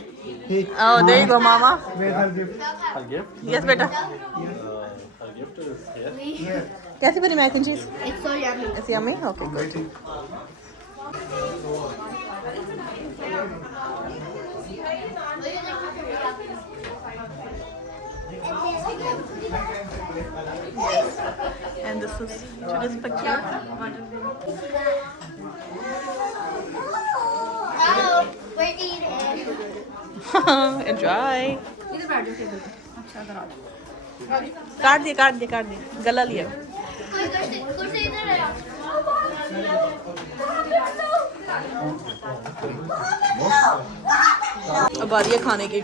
Hey, Oh, there you go, Mama. where's her gift? Her gift? Yes, beta. Her gift is here. कैसी बनी mac and cheese? It's so yummy. It's yummy. Okay, good. And this is today's picture. Oh, we're eating. Enjoy. काट दिए गला लिया। कुर्सी इधर है। अब आ रही है खाने की।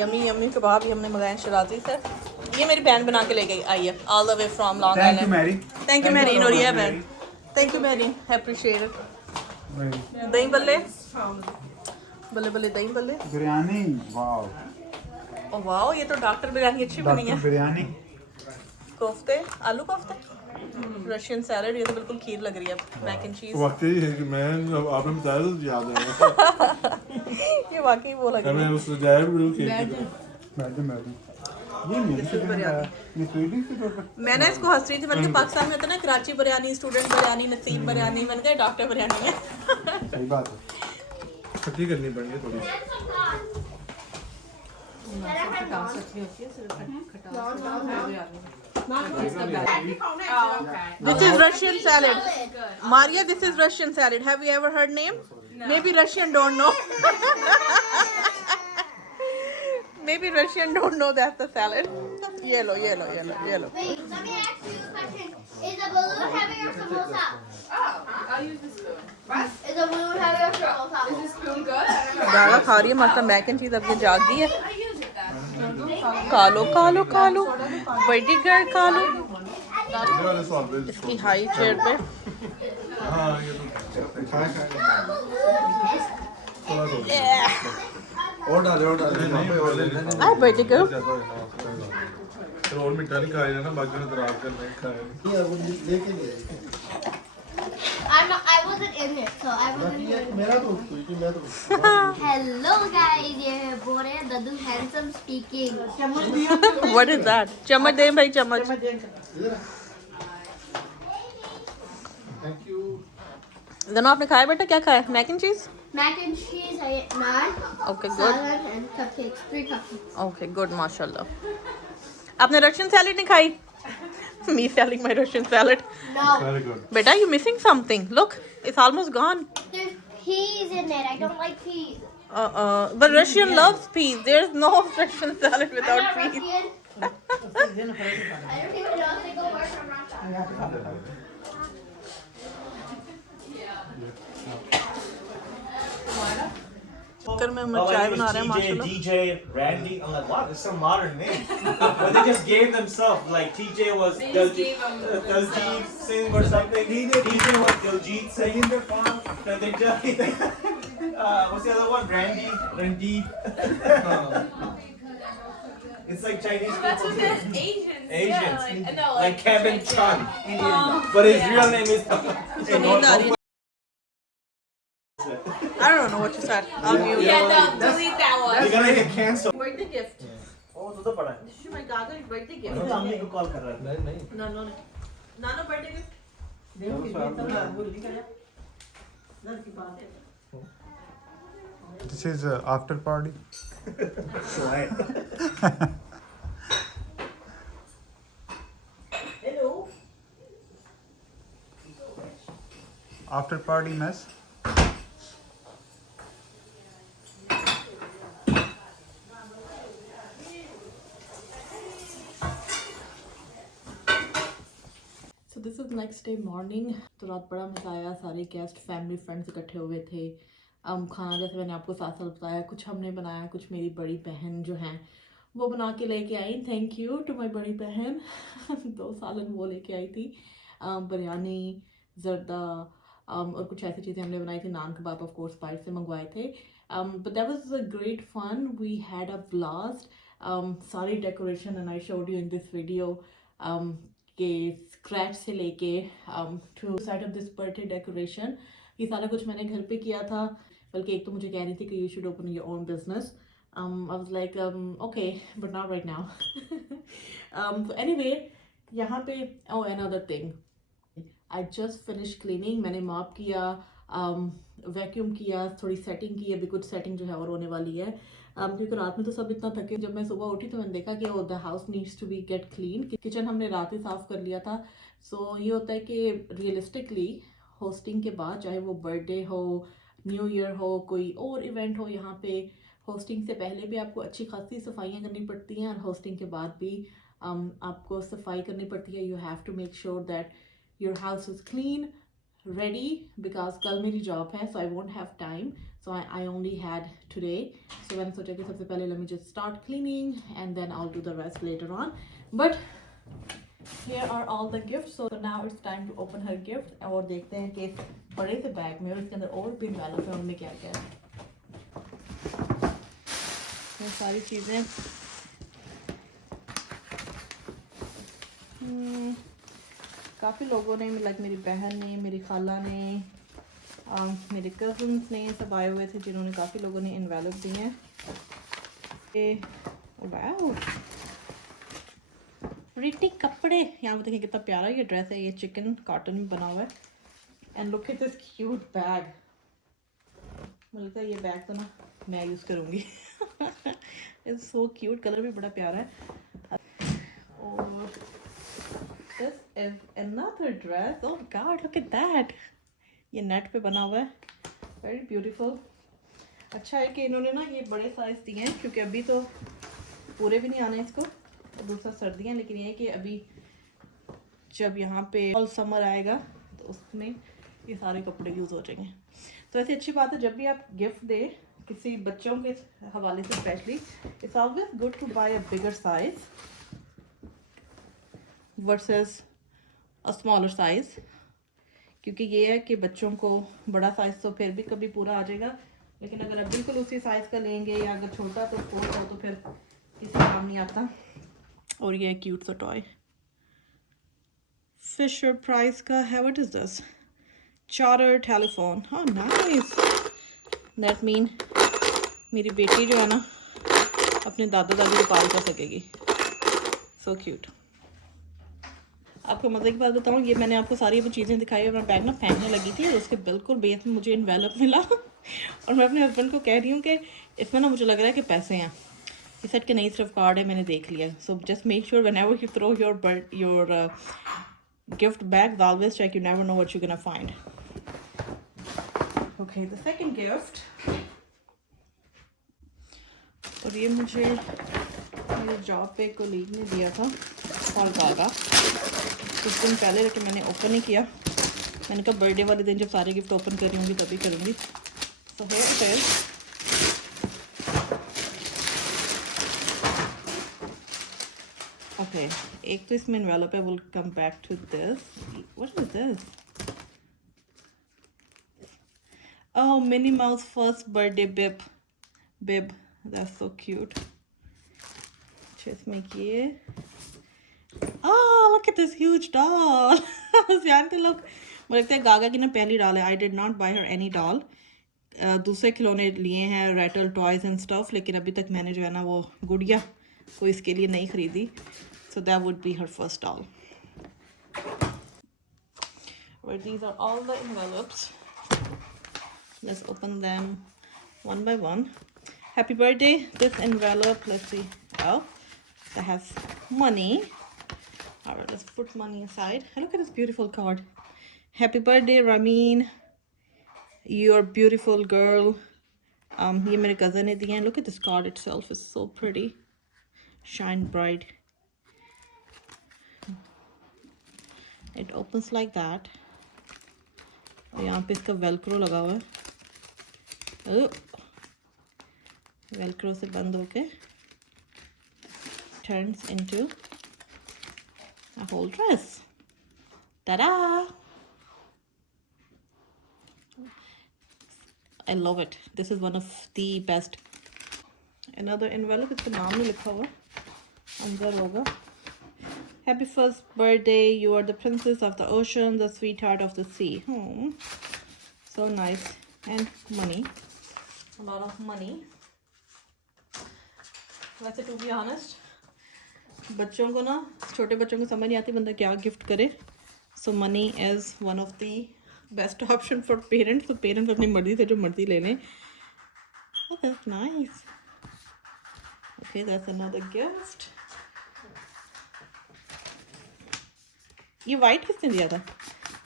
यमी यमी कबाब ही हमने मंगाए शराजी से। ये मेरी बहन बना के ले गई आई है all the way from long island. Thank you marine और ये बहन thank you marine appreciate it. दही बल्ले बल्ले बल्ले दही बल्ले बिरयानी वाओ ओ वाओ ये तो डॉक्टर बिरयानी अच्छी बनी है। बिरयानी कोफ्ते आलू कोफ्ते रशियन सैलड ये तो बिल्कुल खीर लग रही है मैक एंड चीज। वाकई है कि मैं आपने बताया तो याद आया ये वाकई वो लग रही मैं है। उस जाए बिल्कुल खेल मैडम ये मेरी ये स्वीटी की तो मैं ना इसको हंस रही थी मैंने कहा पाकिस्तान में होता है ना कराची बिरयानी स्टूडेंट बिरयानी नसीब बिरयानी मैंने कहा डॉक्टर बिरयानी है। सही बात है खट्टी करनी पड़ेगी थोड़ी। This is Russian salad. Maria, this is Russian salad. Have you ever heard name? Maybe Russian don't know. Maybe Russian don't know that's the salad. Yellow. Wait, let me ask you a question. Is a balloon heavy or samosa? I'll use the spoon. What? Is a balloon heavy or samosa? Is this spoon good? I don't know. दादा खा रही है मतलब Mac and चीज अब ये जाग गई है। I use it then. कालो बड़ी गर्ल कालो इसकी हाई चेयर पे। और डाले आई बड़ी गर्ल और मिठा नहीं खाया ना बाकी ने तराब कर नहीं खाया। ये अब लेके लिए I wasn't in it, so I wasn't ये here. मेरा तो क्योंकि मैं तो Hello guys, ये है बोरे ददू handsome speaking. What is that? चम्मच दे भाई चम्मच। थैंक यू दोनों आपने खाया बेटा क्या खाया? मैक एंड चीज? Mac and cheese, I ate 9. Okay good Salad and cupcakes, 3 cupcakes. Okay good माशाल्लाह। आपने रशियन सैलेड नहीं खाई? Me selling my Russian salad. No, very good. Beta, you missing something. Look, it's almost gone. there's peas in it. I don't like peas. But Russian loves peas. There's no Russian salad I'm without not peas. Russian. I don't even know if they go work from Russia. Cooker में हम चाय बना रहे हैं माशाल्लाह। DJ Randy. I'm like, wow, it's some modern name. But they just gave themselves, like TJ was Diljit Singh or something. DJ was Diljit Singh in their farm. So they just, what's the other one? Randeep. It's like Chinese That's people. what there's Asians. Asians. Yeah, no, Like Kevin Chun. But his real name is. I don't know what you said. I'll mute. Yeah, no, delete that one. You're gonna get canceled. Birthday gift. Oh, तो पड़ा है. This is my Gaga's birthday gift. तो अम्मी को call कर रहा था. नहीं No. Nano birthday gift. This is after party. Hello. After party mess. So this is next day morning. तो रात बड़ा मज़ा आया, सारे गेस्ट फैमिली फ्रेंड्स इकट्ठे हुए थे। खाना जैसे मैंने आपको साथ साथ बताया, कुछ हमने बनाया, कुछ मेरी बड़ी बहन जो हैं वो बना के लेके आई। थैंक यू टू माय बड़ी बहन। 2 सालन वो लेके आई थी। बिरयानी, जर्दा और कुछ ऐसी चीज़ें हमने बनाई थी। नान कबाब ऑफ कोर्स बाहर से मंगवाए थे। But that was a great fun, we had a blast. सारी decoration and I showed you in this video के स्क्रैच से लेके to side of this birthday decoration, ये सारा कुछ मैंने घर पे किया था। बल्कि एक तो मुझे कह रही थी कि you should open your own business. I was like okay but not right now. So anyway, यहाँ पे another thing, I just finished cleaning. मैंने मॉप किया, वैक्यूम किया, थोड़ी सेटिंग की। अभी कुछ सेटिंग जो है और होने वाली है क्योंकि रात में तो सब इतना थके। जब मैं सुबह उठी तो मैंने देखा कि the house needs to be get clean. Kitchen हमने रात ही साफ़ कर लिया था। सो ये होता है कि रियलिस्टिकली होस्टिंग के बाद, चाहे वो बर्थडे हो, न्यू ईयर हो, कोई और इवेंट हो, यहाँ पे होस्टिंग से पहले भी आपको अच्छी खासी सफाइयाँ करनी पड़ती हैं और होस्टिंग के बाद भी आपको सफाई करनी पड़ती है। You have to make sure that your house is clean, ready, because कल मेरी जॉब है, so I won't have time, so I only had today. So मैंने सोचा कि सबसे पहले let me just start cleaning and then I'll do the rest later on. But here are all the gifts, so now it's time to open her gift और देखते हैं कि इस बड़े से बैग में और इसके अंदर और भी बैलेंस है, उनमें क्या क्या है। ये सारी चीज़ें काफ़ी लोगों ने, लाइक मेरी बहन ने, मेरी खाला ने, मेरे कज़न्स ने, सब आए हुए थे जिन्होंने, काफ़ी लोगों ने इन्वेलप दिए हैं। वाओ, प्रिटी कपड़े। यहाँ पे देखिए कितना प्यारा ये ड्रेस है, ये चिकन कॉटन में बना हुआ है। And look at this cute bag. मुझे लगता है ये बैग तो ना मैं यूज़ करूँगी। इट्स सो क्यूट, कलर भी बड़ा प्यारा है। और this is another dress. Oh God, look at that. ये नेट पे बना हुआ है, very beautiful. अच्छा है कि इन्होंने ना ये बड़े साइज दिए हैं क्योंकि अभी तो पूरे भी नहीं आने इसको, और दूसरा सर्दियाँ। लेकिन ये है कि अभी जब यहाँ पे ऑल समर आएगा तो उसमें ये सारे कपड़े यूज़ हो जाएंगे। तो ऐसी अच्छी बात है, जब भी आप गिफ्ट दे किसी बच्चों के हवाले से specially, it's always good to buy a bigger size versus a smaller size, क्योंकि ये है कि बच्चों को बड़ा साइज़ तो फिर भी कभी पूरा आ जाएगा, लेकिन अगर आप बिल्कुल उसी साइज़ का लेंगे या अगर छोटा तो स्पोर्ट हो तो फिर किसी काम नहीं आता। और ये क्यूट सा टॉय फिशर प्राइस का है। What is this? Charter telephone. हाँ नाइस, दैट मीन मेरी बेटी जो है ना अपने दादा दादी को कॉल कर सकेगी। So cute. आपको मज़े की बात बताऊँ, ये मैंने आपको सारी वो चीज़ें दिखाई और मैं बैग ना फेंकने लगी थी और उसके बिल्कुल बेस में मुझे इन्वेलप मिला। और मैं अपने हस्बैंड को कह रही हूँ कि इसमें ना मुझे लग रहा है कि पैसे हैं। ये सेट के नहीं सिर्फ कार्ड है, मैंने देख लिया। So just make sure whenever you throw your gift bag, always check, you never know what you gonna find. Okay, the second gift, और ये मुझे मेरे जॉब पे कोलीग ने दिया था और गागा कुछ दिन पहले, लेकिन मैंने ओपन नहीं किया। मैंने कहा बर्थडे वाले दिन जब सारे गिफ्ट ओपन कर रही होंगी तभी करूँगी। So here it is. Okay, एक तो इसमें envelope है. We'll come back to this. What is this? Oh, Minnie Mouse first birthday bib. That's so cute. Just make it. Oh, look at this huge doll. जानते लोग मुझे लगता है गागा की ना पहली डॉल है. I did not buy her any doll. दूसरे खिलौने लिए हैं, रैटल टॉयज एंड स्टफ, लेकिन अभी तक मैंने जो है ना वो गुड़िया को इसके लिए नहीं खरीदी. So that would be her first doll. Right, these are all the envelopes. Let's open them one by one. Happy birthday. This envelope, let's see. Oh, that has money. All right, let's put money aside. Look at this beautiful card. Happy birthday, Ramin. You're a beautiful girl. ये मेरे cousin ने दिया है. Look at this card itself. It's so pretty. Shine bright. It opens like that. और यहाँ पे इसका velcro लगा हुआ है. Velcro से बंद होके turns into a whole dress. Ta-da! I love it. This is one of the best. Another envelope. इसका नाम नहीं लिखा हुआ. अंदर होगा. Happy first birthday. You are the princess of the ocean, the sweetheart of the sea. So nice. And money. A lot of money. वैसे to be honest, बच्चों को ना, छोटे बच्चों को समझ नहीं आती बंदा क्या गिफ्ट करे. So money is one of the best option for parents. So parents अपनी मर्जी से जो मर्जी ले लें. Oh, that's nice. Okay, that's another gift. ये वाइट किसने दिया था?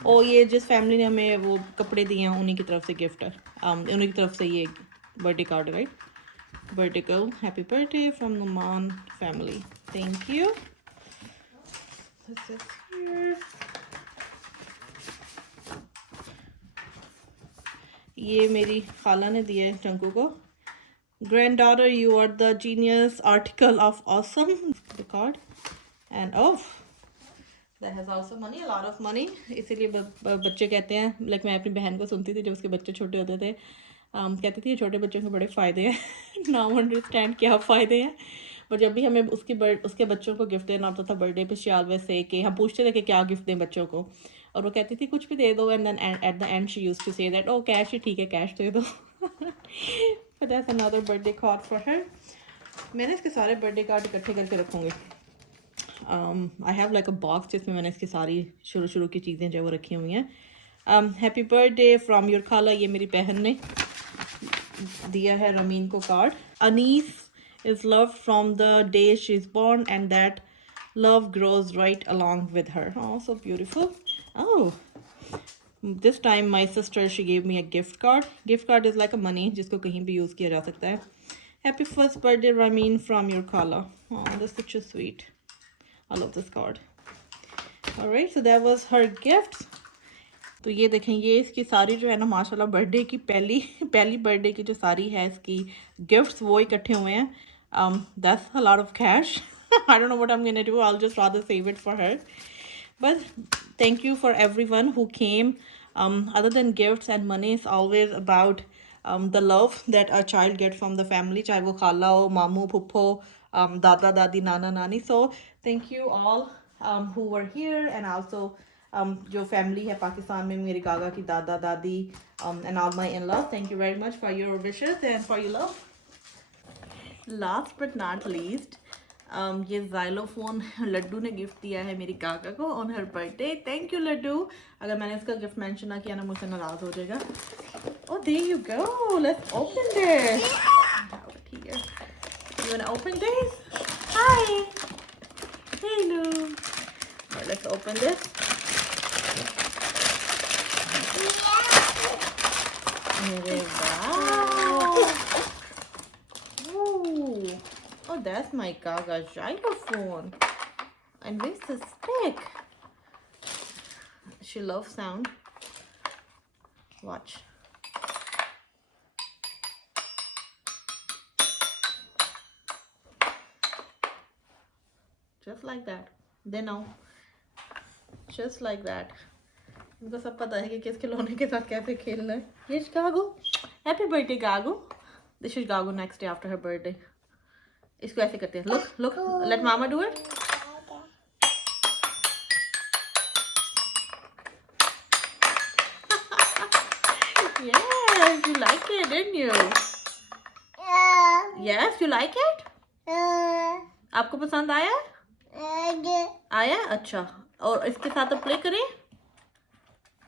ओ ये जिस फैमिली ने हमें वो कपड़े दिए हैं उन्हीं की तरफ से गिफ्ट है. उन्हीं की तरफ से ये birthday card, right? Birthday girl, happy birthday from the Numan family. Thank you. This is here. ये मेरी खाला ने दिया है टंकू को. Granddaughter, you are the genius article of awesome. The card. And oh, that has also money, a lot of money. इसीलिए बच्चे कहते हैं, लाइक मैं अपनी बहन को सुनती थी जब उसके बच्चे छोटे होते थे, कहती थी छोटे बच्चों के बड़े फ़ायदे हैं. नाउ अंडरस्टैंड क्या फ़ायदे हैं. पर जब भी हमें उसके बच्चों को गिफ्ट देना होता था बर्थडे पे शालवे से, कि हम पूछते थे कि क्या गिफ्ट दें बच्चों को, और वो कहती थी कुछ भी दे दो. And then at the end she used to say that oh cash ही ठीक है, कैश दे दो. But that's another birthday card for her. मैंने इसके सारे बर्थडे कार्ड इकट्ठे करके रखूँगी. I have like a box जिसमें मैंने इसकी सारी शुरू की चीज़ें जो वो रखी हुई हैं. हैप्पी बर्थडे फ्रॉम योर खाला. ये मेरी बहन ने दिया है रमीन को card. Anees is loved from the day she's born and that love grows right along with her. Oh, so beautiful. Oh, this time my sister, she gave me a gift card. Gift card is like a money जिसको कहीं भी use किया जा सकता है. Happy first birthday Ramin from your Khala. Oh, that's such a sweet. I love this card. All right, so that was her gifts. तो ये देखें, ये इसकी सारी जो है ना माशाल्लाह बर्थडे की पहली बर्थडे की जो सारी है इसकी गिफ्ट्स वो इकट्ठे हुए हैं. That's a lot of cash. I don't know what I'm gonna do. I'll just rather save it for her. But thank you for everyone who came. Other than gifts and money, it's always about the love that a child gets from the family, चाहे वो खाला हो, मामू, फुप्पो, दादा दादी, नाना नानी. So thank you all who were here, and also जो family है पाकिस्तान में, मेरे गागा की दादा दादी, and all my in-laws. Thank you very much for your wishes and for your love. Last but not least, ये ज़ाइलोफोन लड्डू ने गिफ्ट दिया है मेरी काका को on her birthday. Thank you Laddu. अगर मैंने इसका गिफ्ट मेंशन ना किया ना मुझसे नाराज़ हो जाएगा. Oh, there you go. Let's open this. Out here. You wanna open this? Hi. Hello. Alright, let's open this. Wow. Ooh. Oh, that's my Gaga xylophone. And where's the stick? She loves sound. Watch. just like that. They know, just like that. इनको सब पता है कि किस खिलौने के साथ कैसे खेलना है. Yes, Gago. Happy birthday, Gago. This is Gago next day after her birthday. इसको ऐसे करते हैं. Look, look. Let Mama do it. Yes, you like it, didn't you? Yes, you like it? आपको पसंद आया? आया? अच्छा. और इसके साथ अब प्ले करें?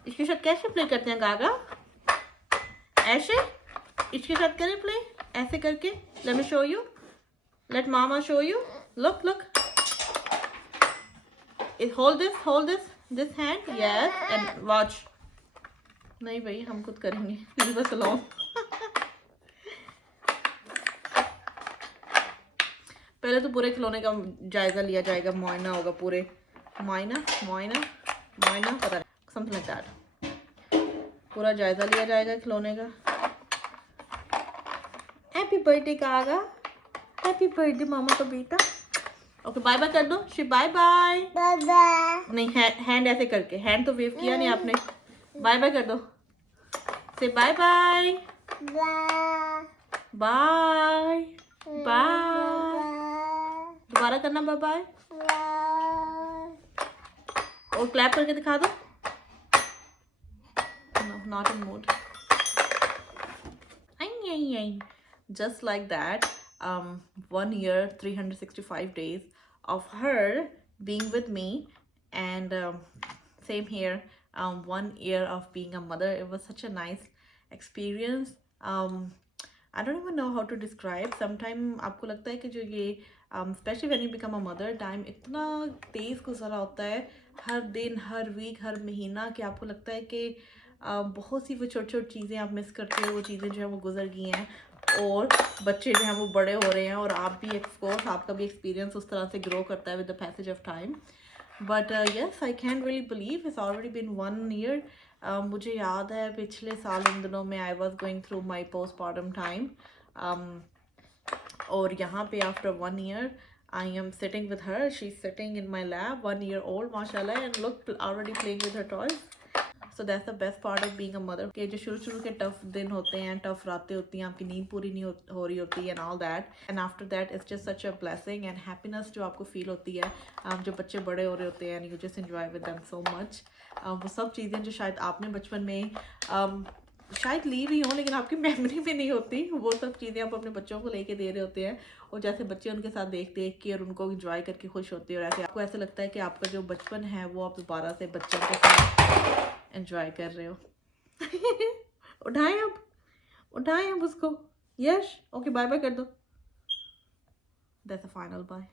इसके साथ कैसे प्ले करते हैं गागा? ऐसे? इसके साथ करें प्ले? ऐसे करके? Let me show you. Let Mama show you. Look, look. Hold this hand. Yes, and watch. नहीं भाई, हम खुद करेंगे. Leave us alone. पहले तो पूरे खिलौने का जायजा लिया जाएगा. मुआयना होगा पूरे. मुआयना पता नहीं. Something like that. पूरा जायजा लिया जाएगा खिलौने का. Happy birthday गागा. Happy birthday मामा का बेटा. ओके, बाय बाय कर दो. She bye bye. Bye bye. नहीं, हैंड ऐसे करके. हैंड तो वेव किया नहीं आपने. बाय बाय कर दो. Say bye bye. Bye bye. Bye. दोबारा करना बाय बाय. और क्लैप करके दिखा दो. No, not in mood. Just like that, 1 year, 365 days of her being with me, and same here, 1 year of being a mother. It was such a nice experience. I don't even know how to describe. Sometimes आपको लगता है कि जो ये especially when you become a mother, time इतना तेज़ गुजरा होता है, हर दिन, हर वीक, हर महीना, कि आपको लगता है कि बहुत सी वो छोटी छोटी चीज़ें आप मिस करते हो. वो चीज़ें जो है वो गुजर गई हैं और बच्चे जो हैं वो बड़े हो रहे हैं, और आप भी ऑफकोर्स आपका भी एक्सपीरियंस उस तरह से ग्रो करता है with the passage of time. But yes, I can really believe it's already been 1 year. मुझे याद है पिछले साल इन दिनों में I was going through my postmortem time, और यहाँ पे after 1 year I am sitting with her. She's sitting in my lap, 1 year old, mashallah, and look, already playing with her toys. So that's the best part of being a mother. कि जो शुरू के tough दिन होते हैं, tough रातें होती हैं, आपकी नींद पूरी नहीं हो रही होती है, and all that. And after that, it's just such a blessing and happiness जो आपको feel होती है, जो बच्चे बड़े हो रहे होते हैं, and you just enjoy with them so much. वो सब चीज़ें जो शायद आपने बचपन में शायद ली भी हों, लेकिन आपकी मेमोरी में नहीं होती, वो सब चीज़ें आप अपने बच्चों को लेके दे रहे होते हैं, और जैसे बच्चे उनके साथ देख के और उनको इंजॉय करके खुश होते हैं, और ऐसे आपको ऐसा लगता है कि आपका जो बचपन है वो आप दोबारा से बच्चों के साथ एंजॉय कर रहे हो. उठाएं अब उसको. यश, ओके, बाय बाय कर दो. That's a final bye.